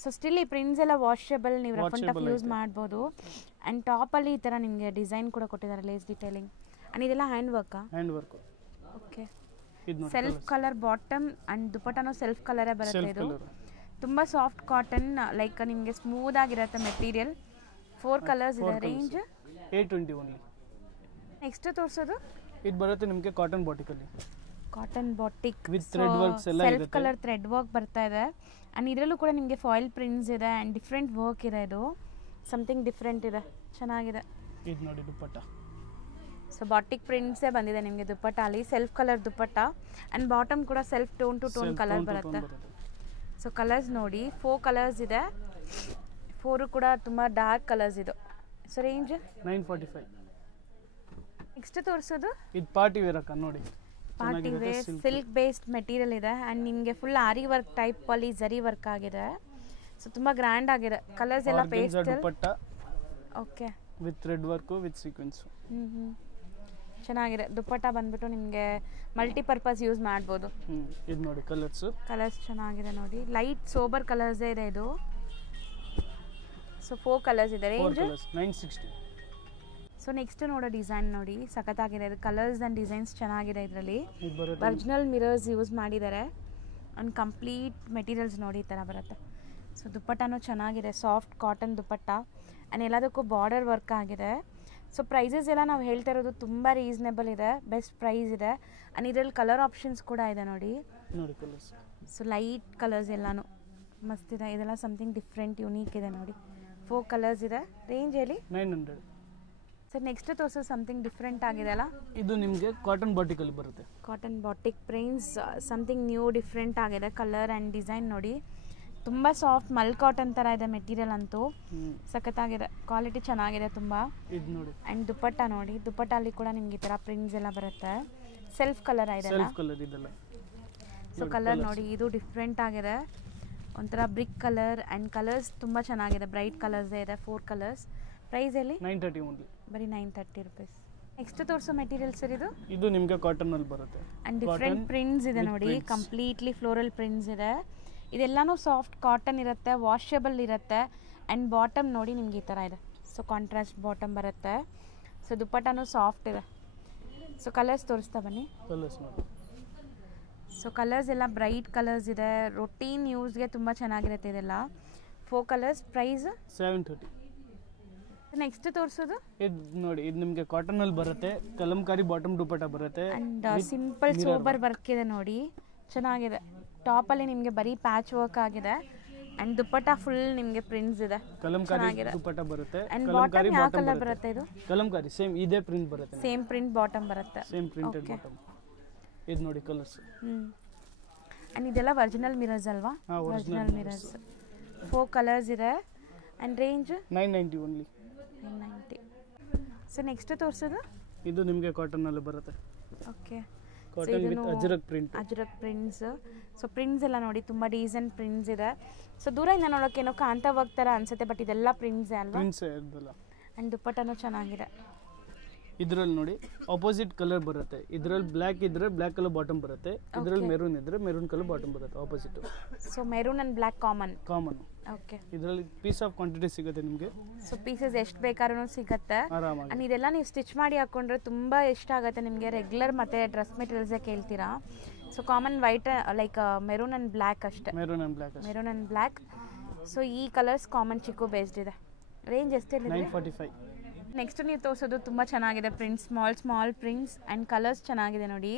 ಸೊ ಸ್ಟಿಲ್ ಈ ಪ್ರಿಂಟ್ಸ್ ಎಲ್ಲ ವಾಷಬಲ್, ನೀವು rough and tough Washable use ಮಾಡ್ಬೋದು. ಆ್ಯಂಡ್ ಟಾಪಲ್ಲಿ ಈ ಥರ ನಿಮಗೆ ಡಿಸೈನ್ ಕೂಡ ಕೊಟ್ಟಿದ್ದಾರೆ, ಲೇಸ್ ಡಿಟೇಲಿಂಗ್. ಆ್ಯಂಡ್ ಇದೆಲ್ಲ ಹ್ಯಾಂಡ್ ವರ್ಕಾ? Hand work. ಓಕೆ. ಇದು ನೋಡಿ ಸೆಲ್ಫ್ ಕಲರ್ ಬಾಟಮ್ ಆ್ಯಂಡ್ ದುಪಟ್ಟನೂ ಸೆಲ್ಫ್ ಕಲರೇ ಬರುತ್ತೆ. ಸೆಲ್ಫ್ ಇದು ಕಲರ್. ತುಂಬ ಸಾಫ್ಟ್ ಕಾಟನ್, ಲೈಕ್ ನಿಮಗೆ ಸ್ಮೂತ್ ಆಗಿರುತ್ತೆ ಮೆಟೀರಿಯಲ್. 4 ಕಲರ್ಸ್ ಇದೆ. Range 820 only. ನೆಕ್ಸ್ಟ್ ತೋರಿಸೋದು ಇದು ಬರುತ್ತೆ ನಿಮಗೆ ಕಾಟನ್ ಬಾಟಿಕಲ್ಲಿ. Cotton batik With thread works ಎಲ್ಲ ಸೆಲ್ಫ್ ಇರುತ್ತೆ. ಕಲರ್ ಥ್ರೆಡ್ ವರ್ಕ್ ಬರ್ತಾ ಇದೆ. ಆ್ಯಂಡ್ ಇದರಲ್ಲೂ ಕೂಡ ನಿಮಗೆ ಫಾಯಿಲ್ ಪ್ರಿಂಟ್ಸ್ ಇದೆ ಆ್ಯಂಡ್ ಡಿಫ್ರೆಂಟ್ ವರ್ಕ್ ಇದೆ. ಇದು ಸಮಥಿಂಗ್ ಡಿಫ್ರೆಂಟ್ ಇದೆ, ಚೆನ್ನಾಗಿದೆ. ಇದು ನೋಡಿ ದುಪ್ಪಟ್ಟ. ಸೊ ಬಾಟಿಕ್ ಪ್ರಿಂಟ್ಸೇ ಬಂದಿದೆ ನಿಮಗೆ ದುಪ್ಪಟ್ಟ ಅಲ್ಲಿ. Self colour dupatta and bottom ಕೂಡ self tone to tone colour ಬರುತ್ತೆ. ಸೊ ಕಲರ್ಸ್ ನೋಡಿ 4 ಕಲರ್ಸ್ ಇದೆ. 4 ಕೂಡ ತುಂಬ ಡಾರ್ಕ್ ಕಲರ್ಸ್ ಇದು. So range 945. ನೆಕ್ಸ್ಟ್ ತೋರಿಸೋದು ಇದು ಪಾರ್ಟಿ ವೇರ್ ಅಕ್ಕ ನೋಡಿ. Party wear silk based material ಇದೆ ಆ್ಯಂಡ್ ನಿಮಗೆ ಫುಲ್ ಆರಿ ವರ್ಕ್ ಟೈಪಲ್ಲಿ ಜರಿ ವರ್ಕ್ ಆಗಿದೆ. ಸೊ ತುಂಬ ಗ್ರ್ಯಾಂಡ್ ಆಗಿದೆ. ಕಲರ್ಸ್ ಎಲ್ಲ pastel. Dupatta okay. With thread work with sequence. ಚೆನ್ನಾಗಿದೆ. ದುಪ್ಪಟ್ಟ ಬಂದ್ಬಿಟ್ಟು ನಿಮಗೆ ಮಲ್ಟಿಪರ್ಪಸ್ ಯೂಸ್ ಮಾಡ್ಬೋದು. ಇದು ನೋಡಿ ಕಲರ್ಸು. ಕಲರ್ಸ್ ಚೆನ್ನಾಗಿದೆ ನೋಡಿ. ಲೈಟ್ ಸೋಬರ್ ಕಲರ್ಸೇ ಇದೆ ಇದು. ಸೊ 4 ಕಲರ್ಸ್ ಇದೆ. ರೇಂಜ್ 960. ಸೊ ನೆಕ್ಸ್ಟ್ ನೋಡೋ ಡಿಸೈನ್ ನೋಡಿ, ಸಖತ್ತಾಗಿದೆ. ಇದು ಕಲರ್ಸ್ ಆ್ಯಂಡ್ ಡಿಸೈನ್ಸ್ ಚೆನ್ನಾಗಿದೆ. ಇದರಲ್ಲಿ ಇದು ಬರುತ್ತೆ ಒರಿಜಿನಲ್ ಮಿರರ್ಸ್ ಯೂಸ್ ಮಾಡಿದ್ದಾರೆ ಆ್ಯಂಡ್ ಕಂಪ್ಲೀಟ್ ಮೆಟೀರಿಯಲ್ಸ್ ನೋಡಿ ಈ ಥರ ಬರುತ್ತೆ. ಸೊ ದುಪ್ಪಟ್ಟನೂ ಚೆನ್ನಾಗಿದೆ, ಸಾಫ್ಟ್ ಕಾಟನ್ ದುಪ್ಪಟ್ಟ ಆ್ಯಂಡ್ ಎಲ್ಲದಕ್ಕೂ ಬಾರ್ಡರ್ ವರ್ಕ್ ಆಗಿದೆ. ಸೊ ಪ್ರೈಸಸ್ ಎಲ್ಲ ನಾವು ಹೇಳ್ತಾ ಇರೋದು ತುಂಬ ರೀಸನೇಬಲ್ ಇದೆ, ಬೆಸ್ಟ್ ಪ್ರೈಸ್ ಇದೆ. ಆ್ಯಂಡ್ ಇದರಲ್ಲಿ ಕಲರ್ ಆಪ್ಷನ್ಸ್ ಕೂಡ ಇದೆ ನೋಡಿ. ನೋಡಿ ಕಲರ್ಸ್. ಸೊ ಲೈಟ್ ಕಲರ್ಸ್ ಎಲ್ಲನೂ ಮಸ್ತಿದೆ. ಇದೆಲ್ಲ ಸಮಥಿಂಗ್ ಡಿಫ್ರೆಂಟ್ ಯುನೀಕ್ ಇದೆ ನೋಡಿ. 4 ಕಲರ್ಸ್ ಇದೆ. ರೇಂಜ್ ಹೇಳಿ? 900. ಸರ್ ನೆಕ್ಸ್ಟ್ ತೋರಿಸೋದು ಸಮಥಿಂಗ್ ಡಿಫ್ರೆಂಟ್ ಆಗಿದೆ ಅಲ್ಲ? ಇದು ನಿಮಗೆ ಕಾಟನ್ ಬಾಟಿಕಲ್ಲಿ ಬರುತ್ತೆ. Cotton batik prints something new different ಆಗಿದೆ. ಕಲರ್ ಆ್ಯಂಡ್ ಡಿಸೈನ್ ನೋಡಿ, ತುಂಬ ಸಾಫ್ಟ್ ಮಲ್ ಕಾಟನ್ ಥರ ಇದೆ ಮೆಟೀರಿಯಲ್ ಅಂತೂ. ಸಖತ್ತಾಗಿದೆ, ಕ್ವಾಲಿಟಿ ಚೆನ್ನಾಗಿದೆ ತುಂಬ. ಇದು ನೋಡಿ. ಆ್ಯಂಡ್ ದುಪ್ಪಟ್ಟ ನೋಡಿ, ದುಪ್ಪಟ್ಟಲ್ಲಿ ಕೂಡ ನಿಮ್ಗೆ ಈ ಥರ ಪ್ರಿಂಟ್ಸ್ ಎಲ್ಲ ಬರುತ್ತೆ. ಸೆಲ್ಫ್ ಕಲರ್ ಇದೆಲ್ಲ. ಸೆಲ್ಫ್ ಕಲರ್ ಇದೆಲ್ಲ. ಸೊ ಕಲರ್ ನೋಡಿ, ಇದು ಡಿಫ್ರೆಂಟ್ ಆಗಿದೆ, ಒಂಥರ ಬ್ರಿಕ್ ಕಲರ್ ಆ್ಯಂಡ್ ಕಲರ್ಸ್ ತುಂಬ ಚೆನ್ನಾಗಿದೆ. ಬ್ರೈಟ್ ಕಲರ್ಸೇ ಇದೆ. 4 ಕಲರ್ಸ್. ಪ್ರೈಸ್ ಎಲ್ಲಿ? 930 ಓನ್ಲಿ. ಬರೀ 930 ರುಪೀಸ್. ನೆಕ್ಸ್ಟ್ ತೋರಿಸೋ ಮೆಟೀರಿಯಲ್ ಸರ್ ಇದು? ಇದು ನಿಮಗೆ ಕಾಟನಲ್ಲಿ ಬರುತ್ತೆ. ಆ್ಯಂಡ್ ಡಿಫ್ರೆಂಟ್ ಪ್ರಿಂಟ್ಸ್ ಇದೆ ನೋಡಿ, ಕಂಪ್ಲೀಟ್ಲಿ ಫ್ಲೋರಲ್ ಪ್ರಿಂಟ್ಸ್ ಇದೆ. ಇದೆಲ್ಲನೂ ಸಾಫ್ಟ್ ಕಾಟನ್ ಇರುತ್ತೆ, ವಾಷಬಲ್ ಇರುತ್ತೆ. ಆ್ಯಂಡ್ ಬಾಟಮ್ ನೋಡಿ ನಿಮ್ಗೆ ಈ ಥರ ಇದೆ. ಸೊ ಕಾಂಟ್ರಾಸ್ಟ್ ಬಾಟಮ್ ಬರುತ್ತೆ. ಸೊ ದುಪ್ಪಟ್ಟನೂ ಸಾಫ್ಟ್ ಇದೆ. ಸೊ ಕಲರ್ಸ್ ತೋರಿಸ್ತಾ ಬನ್ನಿ. ಕಲರ್ಸ್ ನೋಡಿ. ಸೊ ಕಲರ್ಸ್ ಎಲ್ಲ ಬ್ರೈಟ್ ಕಲರ್ಸ್ ಇದೆ, ರೊಟೀನ್ ಯೂಸ್ಗೆ ತುಂಬ ಚೆನ್ನಾಗಿರುತ್ತೆ ಇದೆಲ್ಲ. 4 ಕಲರ್ಸ್. ಪ್ರೈಸ್ 730. ನೆಕ್ಸ್ಟ್ ತೋರಿಸೋದು ಇದು ನೋಡಿ, ಇದು ನಿಮಗೆ ಕಾಟನಲ್ಲಿ ಬರುತ್ತೆ. ಕಲಂಕಾರಿ ಬಾಟಮ್ ದುಪ್ಪಟ್ಟ ಬರುತ್ತೆ. ಆ್ಯಂಡ್ ಸಿಂಪಲ್ ಸೋಬರ್ ವರ್ಕ್ ಇದೆ ನೋಡಿ, ಚೆನ್ನಾಗಿದೆ. ಟಾಪಲ್ಲಿ ನಿಮಗೆ ಬರೀ ಪ್ಯಾಚ್ ವರ್ಕ್ ಆಗಿದೆ ಆ್ಯಂಡ್ ದುಪ್ಪಟ್ಟ ಫುಲ್ ನಿಮಗೆ ಪ್ರಿಂಟ್ಸ್ ಇದೆ. ಕಲಂಕಾರಿ ದುಪ್ಪಟ್ಟ ಬರುತ್ತೆ. ಆ್ಯಂಡ್ ಬಾಟಮ್ ಯಾವ ಕಲರ್ ಬರುತ್ತೆ ಇದು? ಕಲಂಕಾರಿ ಸೇಮ್ ಇದೇ ಪ್ರಿಂಟ್ ಬರುತ್ತೆ. ಸೇಮ್ ಪ್ರಿಂಟ್ ಬಾಟಮ್ ಬರುತ್ತೆ. Same printed bottom. ಇದು ನೋಡಿ ಕಲರ್ಸ್. ಆ್ಯಂಡ್ ಇದೆಲ್ಲ ಒರಿಜಿನಲ್ ಮಿರರ್ಸ್ ಅಲ್ವಾ? Original mirrors. 4 ಕಲರ್ಸ್ ಇದೆ. And range 990 only. 990. So next ತೋರಿಸೋದು? ಇದು ನಿಮಗೆ ಕಾಟನಲ್ಲಿ ಬರುತ್ತೆ. Okay. Cotton with Ajrakh print. Ajrakh prints. So prints ಎಲ್ಲ ನೋಡಿ, ತುಂಬ ಡೀಸೆಂಟ್ ಪ್ರಿಂಟ್ಸ್ ಇದೆ. ಸೊ ದೂರದಿಂದ ನೋಡೋಕೆ ಏನೋ ಕಾಂತ ವರ್ಕ್ ಥರ ಅನ್ಸುತ್ತೆ, ಬಟ್ ಇದೆಲ್ಲ ಪ್ರಿಂಟ್ಸೇ ಅಲ್ವಾ? ಪ್ರಿಂಟ್ಸೇ ಇದೆಲ್ಲ. ಆ್ಯಂಡ್ ದುಪ್ಪಟ್ಟನೂ ಚೆನ್ನಾಗಿದೆ. ಇದರಲ್ಲಿ ನೋಡಿ ಆಪೋಸಿಟ್ ಕಲರ್ ಬರುತ್ತೆ. ಇದರಲ್ಲಿ ಬ್ಲ್ಯಾಕ್ ಇದ್ರೆ ಬ್ಲ್ಯಾಕ್ ಕಲರ್ ಬಾಟಮ್ ಬರುತ್ತೆ. ಇದರಲ್ಲಿ ಮೆರೂನ್ ಇದ್ರೆ ಮೆರೂನ್ ಕಲರ್ ಬಾಟಮ್ ಬರುತ್ತೆ. Opposite. So maroon and black common. Okay. ಇದರಲ್ಲಿ ಪೀಸ್ ಆಫ್ ಕ್ವಾಂಟಿಟಿ ಸಿಗುತ್ತೆ ನಿಮಗೆ. ಸೊ ಪೀಸಸ್ ಎಷ್ಟು ಬೇಕಾದ್ರೂ ಸಿಗುತ್ತೆ. ಆರಾಮಾಗಿ. ಆ್ಯಂಡ್ ಇದೆಲ್ಲ ನೀವು ಸ್ಟಿಚ್ ಮಾಡಿ ಹಾಕೊಂಡ್ರೆ ತುಂಬ ಇಷ್ಟ ಆಗುತ್ತೆ ನಿಮಗೆ. ರೆಗ್ಯುಲರ್ ಮತ್ತು ಡ್ರೆಸ್ ಮೆಟೀರಿಯಲ್ಸೇ ಕೇಳ್ತೀರಾ. So common white like maroon and black ಅಷ್ಟೇ. Maroon and black. ಸೊ ಈ ಕಲರ್ಸ್ ಕಾಮನ್ ಚಿಕ್ಕು ಬೇಸ್ಡ್ ಇದೆ. ರೇಂಜ್ ಎಷ್ಟಿದೆ? 945. ನೆಕ್ಸ್ಟ್ ನೀವು ತೋರಿಸೋದು ತುಂಬ ಚೆನ್ನಾಗಿದೆ. Prints small prints and colours ಚೆನ್ನಾಗಿದೆ ನೋಡಿ.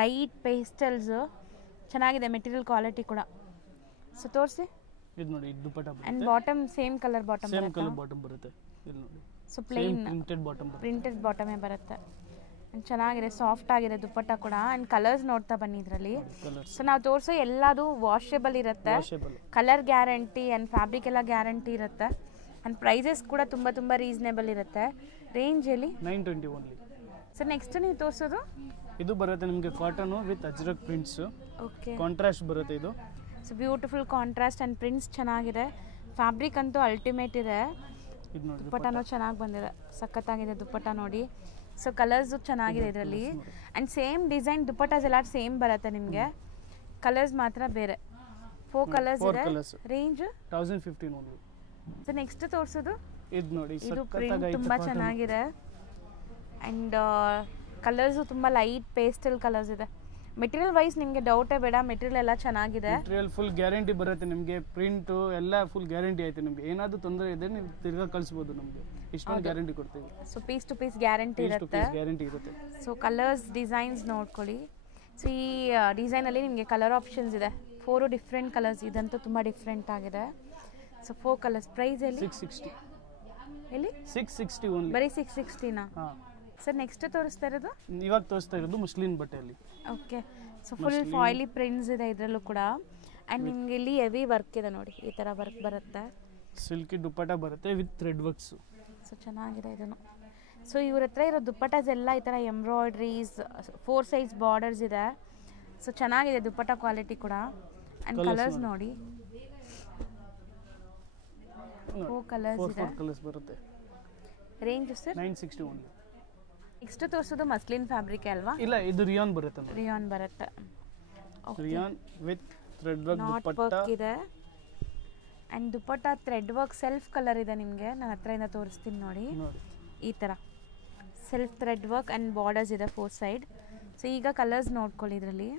ಲೈಟ್ ಪೇಸ್ಟಲ್ಸು ಚೆನ್ನಾಗಿದೆ, ಮೆಟೀರಿಯಲ್ ಕ್ವಾಲಿಟಿ ಕೂಡ. ಸೊ ತೋರಿಸಿ. ಇದು ನೋಡಿ, ಇದು ದುಪ್ಪಟ್ಟ ಬರುತ್ತೆ. And bottom same colour bottom same colour bottom ಬರುತ್ತೆ. ಇಲ್ಲಿ ನೋಡಿ. ಸೊ ಪ್ಲೇನ್ ಪ್ರಿಂಟೆಡ್ ಬಾಟಮೇ ಬರುತ್ತೆ. ಆ್ಯಂಡ್ ಚೆನ್ನಾಗಿದೆ, ಸಾಫ್ಟ್ ಆಗಿದೆ ದುಪ್ಪಟ್ಟ ಕೂಡ. ಆ್ಯಂಡ್ ಕಲರ್ಸ್ ನೋಡ್ತಾ ಬನ್ನಿ ಇದರಲ್ಲಿ. ಸೊ ನಾವು ತೋರಿಸೋ ಎಲ್ಲದು ವಾಷಬಲ್ ಇರುತ್ತೆ, ಕಲರ್ ಗ್ಯಾರಂಟಿ ಆ್ಯಂಡ್ ಫ್ಯಾಬ್ರಿಕ್ ಎಲ್ಲ ಗ್ಯಾರಂಟಿ ಇರುತ್ತೆ. ಆ್ಯಂಡ್ ಪ್ರೈಸಸ್ ಕೂಡ ತುಂಬ ರೀಸನೇಬಲ್ ಇರುತ್ತೆ. ರೇಂಜ್ ಹೇಳಿ? 920 ಓನ್ಲಿ. ಸೊ ನೆಕ್ಸ್ಟ್ ನೀವು ತೋರಿಸೋದು? ಇದು ಬರುತ್ತೆ ನಿಮಗೆ cotton with Ajrakh prints. Okay. Contrast ಬರುತ್ತೆ ಇದು. So beautiful contrast and prints ಚೆನ್ನಾಗಿದೆ. ಫ್ಯಾಬ್ರಿಕ್ ಅಂತೂ ಅಲ್ಟಿಮೇಟ್ ಇದೆ. ಇದು ನೋಡಿ, ದುಪ್ಪಟ್ಟನೂ ಚೆನ್ನಾಗಿ ಬಂದಿದೆ, ಸಖತ್ತಾಗಿದೆ ದುಪ್ಪಟ್ಟ ನೋಡಿ. ಸೊ ಕಲರ್ಸು ಚೆನ್ನಾಗಿದೆ ಇದರಲ್ಲಿ. ಆ್ಯಂಡ್ ಸೇಮ್ ಡಿಸೈನ್ ದುಪ್ಪಟ್ಟಾಸ್ ಎಲ್ಲ ಸೇಮ್ ಬರುತ್ತೆ ನಿಮಗೆ, ಕಲರ್ಸ್ ಮಾತ್ರ ಬೇರೆ. 4 ಕಲರ್ಸ್ Four ಇದೆ. colours. Range 1015 only. So next ತೋರಿಸೋದು ಇದು ನೋಡಿ ಇದು ಪ್ರಿಂಟ್ ಸಖತ್ತಾಗೈತೆ ತುಂಬ cotton. ಚೆನ್ನಾಗಿದೆ ಆ್ಯಂಡ್ ಕಲರ್ಸು ತುಂಬ ಲೈಟ್ ಪೇಸ್ಟಲ್ ಕಲರ್ಸ್ ಇದೆ. ಮೆಟೀರಿಯಲ್ ವೈಸ್ ನಿಮಗೆ ಡೌಟೇ ಬೇಡ, ಮೆಟೀರಿಯಲ್ ಎಲ್ಲ ಚೆನ್ನಾಗಿದೆ. ಮೆಟೀರಿಯಲ್ ಫುಲ್ ಗ್ಯಾರಂಟಿ ಬರುತ್ತೆ ನಿಮಗೆ. ಪ್ರಿಂಟು ಎಲ್ಲ ಫುಲ್ ಗ್ಯಾರಂಟಿ ಐತೆ ನಿಮಗೆ. ಏನಾದರೂ ತೊಂದರೆ ಇದೆ ನೀವು ತಿರ್ಗಾ ಕಳಿಸ್ಬೋದು ನಮಗೆ. ಇಷ್ಟೊಂದು ಗ್ಯಾರಂಟಿ ಕೊಡ್ತೀವಿ. So piece to piece guarantee ಇರುತ್ತೆ. ಗ್ಯಾರಂಟಿ ಇರುತ್ತೆ. ಸೊ ಕಲರ್ಸ್ ಡಿಸೈನ್ಸ್ ನೋಡ್ಕೊಳ್ಳಿ. ಸೊ ಈ ಡಿಸೈನಲ್ಲಿ ನಿಮಗೆ ಕಲರ್ ಆಪ್ಷನ್ಸ್ ಇದೆ. 4 ಡಿಫ್ರೆಂಟ್ ಕಲರ್ಸ್. ಇದಂತೂ ತುಂಬ ಡಿಫ್ರೆಂಟ್ ಆಗಿದೆ. So 4 colours. ಪ್ರೈಸ್ ಎಲ್ಲಿ 660. ಎಲ್ಲಿ 660 ಓನ್ಲಿ. ಬರೀ 660ನಾ? ಹಾಂ. ಸರ್ ನೆಕ್ಸ್ಟ್ ತೋರಿಸ್ತಾ ಇರೋದು ಇವಾಗ ತೋರಿಸ್ತಾ ಇರೋದು ಮುಸ್ಲಿನ್ ಬಟ್ಟೆಯಲ್ಲಿ. ಓಕೆ. ಸೊ ಫುಲ್ ಫಾಯ್ಲಿ ಪ್ರಿಂಟ್ಸ್ ಇದೆ ಇದರಲ್ಲೂ ಕೂಡ. ಆ್ಯಂಡ್ ನಿಮಗೆ ಇಲ್ಲಿ ಹೆವಿ ವರ್ಕ್ ಇದೆ ನೋಡಿ, ಈ ಥರ ವರ್ಕ್ ಬರುತ್ತೆ. ಸಿಲ್ಕಿ ದುಪ್ಪಟ ಬರುತ್ತೆ ವಿತ್ ಥ್ರೆಡ್ ವರ್ಕ್ಸ್. ಸೊ ಚೆನ್ನಾಗಿದೆ ಇದನ್ನು. ಸೊ ಇವ್ರ ಹತ್ರ ಇರೋ ದುಪ್ಪಟಾಸ್ ಎಲ್ಲ ಈ ಥರ ಎಂಬ್ರಾಯ್ಡ್ರೀಸ್ 4 ಸೈಜ್ ಬಾರ್ಡರ್ಸ್ ಇದೆ. ಸೊ ಚೆನ್ನಾಗಿದೆ ದುಪ್ಪಟ ಕ್ವಾಲಿಟಿ ಕೂಡ. ಆ್ಯಂಡ್ ಕಲರ್ಸ್ ನೋಡಿ 4 ಕಲರ್ಸ್ ಇದೆ. ಕಲರ್ಸ್ ಬರುತ್ತೆ. Range sir 960 only. ನೆಕ್ಸ್ಟ್ ತೋರಿಸೋದು ಮಸ್ಲಿನ್ ಫ್ಯಾಬ್ರಿಕ್ ಅಲ್ವಾ? ಇಲ್ಲ, ಇದು ರಿಯಾನ್ ಬರುತ್ತೆ ನೋಡಿ. ರಿಯಾನ್ ಬರುತ್ತೆ. Rayon with thread work not dupatta work ಇದೆ. And dupatta thread work self colour ಇದೆ ನಿಮಗೆ. ನಾನು ಹತ್ರದಿಂದ ತೋರಿಸ್ತೀನಿ ನೋಡಿ. ನೋಡಿ. ಈ ಥರ self thread work and borders ಇದೆ 4 ಸೈಡ್. ಸೊ ಈಗ ಕಲರ್ಸ್ ನೋಡ್ಕೊಳ್ಳಿ ಇದರಲ್ಲಿ.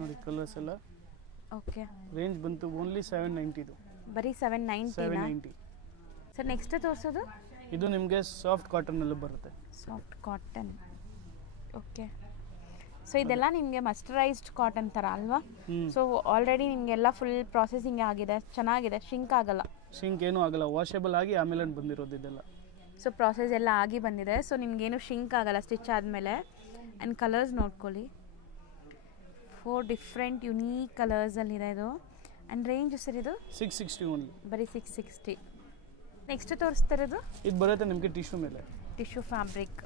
ನೋಡಿ ಕಲರ್ಸ್ ಎಲ್ಲ. ಓಕೆ. ರೇಂಜ್ ಬಂತು ಓನ್ಲಿ 790 ಇದು. ಬರೀ 790. ಸರ್ ನೆಕ್ಸ್ಟ್ ತೋರಿಸೋದು ಇದು ನಿಮಗೆ ಸಾಫ್ಟ್ ಕಾಟನ್ ಅಲ್ಲಿ ಬರುತ್ತೆ. Soft cotton. ಓಕೆ. ಸೊ ಇದೆಲ್ಲ ನಿಮಗೆ ಮಸ್ಟರೈಸ್ಡ್ ಕಾಟನ್ ಥರ ಅಲ್ವಾ? ಸೊ ಆಲ್ರೆಡಿ ನಿಮಗೆಲ್ಲ ಫುಲ್ ಪ್ರಾಸೆಸಿಂಗ್ ಆಗಿದೆ, ಚೆನ್ನಾಗಿದೆ, ಶಿಂಕ್ ಆಗಲ್ಲ. ಶಿಂಕ್ ಏನೂ ಆಗಲ್ಲ, ವಾಷೇಬಲ್ ಆಗಿ ಆಮೇಲೆ ಬಂದಿರೋದು ಇದೆಲ್ಲ. ಸೊ ಪ್ರಾಸೆಸ್ ಎಲ್ಲ ಆಗಿ ಬಂದಿದೆ. ಸೊ ನಿಮಗೇನು ಶಿಂಕ್ ಆಗಲ್ಲ ಸ್ಟಿಚ್ ಆದಮೇಲೆ. ಆ್ಯಂಡ್ ಕಲರ್ಸ್ ನೋಡ್ಕೊಳ್ಳಿ. 4 ಡಿಫ್ರೆಂಟ್ ಯುನೀಕ್ ಕಲರ್ಸಲ್ಲಿದೆ ಇದು. ಆ್ಯಂಡ್ ರೇಂಜ್ ಸರ್ ಇದು 660 ಓನ್ಲಿ. ಬರೀ 660. ನೆಕ್ಸ್ಟ್ ತೋರಿಸ್ತಾ ಇರೋದು ಇದು ಬರುತ್ತೆ ನಿಮಗೆ ಟಿಶ್ಯೂ ಮೇಲೆ. Tissue fabric.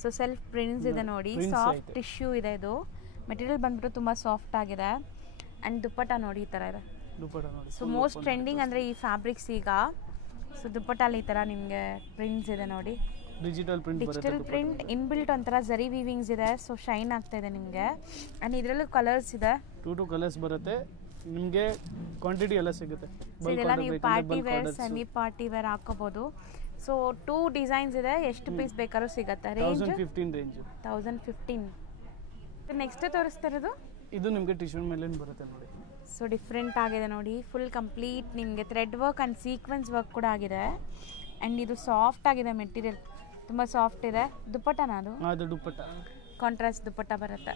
So self prints ಇದೆ ನೋಡಿ. Prints ಸಾಫ್ಟ್ ಐತೆ. ಟಿಶ್ಯೂ ಇದೆ ಇದು. ಮೆಟೀರಿಯಲ್ ಬಂದ್ಬಿಟ್ಟು ತುಂಬ ಸಾಫ್ಟ್ ಆಗಿದೆ. ಆ್ಯಂಡ್ ದುಪ್ಪಟ ನೋಡಿ ಈ ಥರ ಇದೆ. ದುಪ್ಪಟ ನೋಡಿ. ಸೊ ಮೋಸ್ಟ್ ಟ್ರೆಂಡಿಂಗ್ ಅಂದರೆ ಈ ಫ್ಯಾಬ್ರಿಕ್ಸ್ ಈಗ. ಸೊ ದುಪ್ಪಟ್ಟಲ್ಲಿ ಈ ಥರ ನಿಮಗೆ ಪ್ರಿಂಟ್ಸ್ ಇದೆ ನೋಡಿ. ಡಿಜಿಟಲ್ ಪ್ರಿಂಟ್ ಬರುತ್ತೆ. ಡಿಜಿಟಲ್ ಪ್ರಿಂಟ್ ಇನ್ಬಿಲ್ಟ್ ಒಂಥರ ಜರಿ ವೀವಿಂಗ್ಸ್ ಇದೆ. ಸೊ ಶೈನ್ ಆಗ್ತಾ ಇದೆ ನಿಮಗೆ. ಆ್ಯಂಡ್ ಇದರಲ್ಲೂ ಕಲರ್ಸ್ ಇದೆ. 2 ಕಲರ್ಸ್ ಬರುತ್ತೆ ನಿಮಗೆ. ಕ್ವಾಂಟಿಟಿ ಎಲ್ಲ ಸಿಗುತ್ತೆ. ಸೊ ಇದೆಲ್ಲ ನೀವು party wear, semi party wear ಹಾಕೋಬೋದು. ಸೊ 2 ಡಿಸೈನ್ಸ್ ಇದೆ. ಎಷ್ಟು ಪೀಸ್ ಬೇಕಾದ್ರೂ ಸಿಗುತ್ತೆ. Range 1015 range. 1015. ನೆಕ್ಸ್ಟ್ ತೋರಿಸ್ತಾ ಇರೋದು ಇದು ನಿಮಗೆ ಟಿಶ್ಯೂ ಮೇಲೆ ಬರುತ್ತೆ ನೋಡಿ. ಸೊ ಡಿಫ್ರೆಂಟ್ ಆಗಿದೆ ನೋಡಿ. ಫುಲ್ ಕಂಪ್ಲೀಟ್ ನಿಮಗೆ thread work and sequence work ಕೂಡ ಆಗಿದೆ. ಆ್ಯಂಡ್ ಇದು ಸಾಫ್ಟ್ ಆಗಿದೆ ಮೆಟೀರಿಯಲ್, ತುಂಬ ಸಾಫ್ಟ್ ಇದೆ. ದುಪ್ಪಟ್ಟನ ಅದು ದುಪ್ಪಟ್ಟ ಕಾಂಟ್ರಾಸ್ಟ್ ದುಪ್ಪಟ್ಟ ಬರುತ್ತೆ.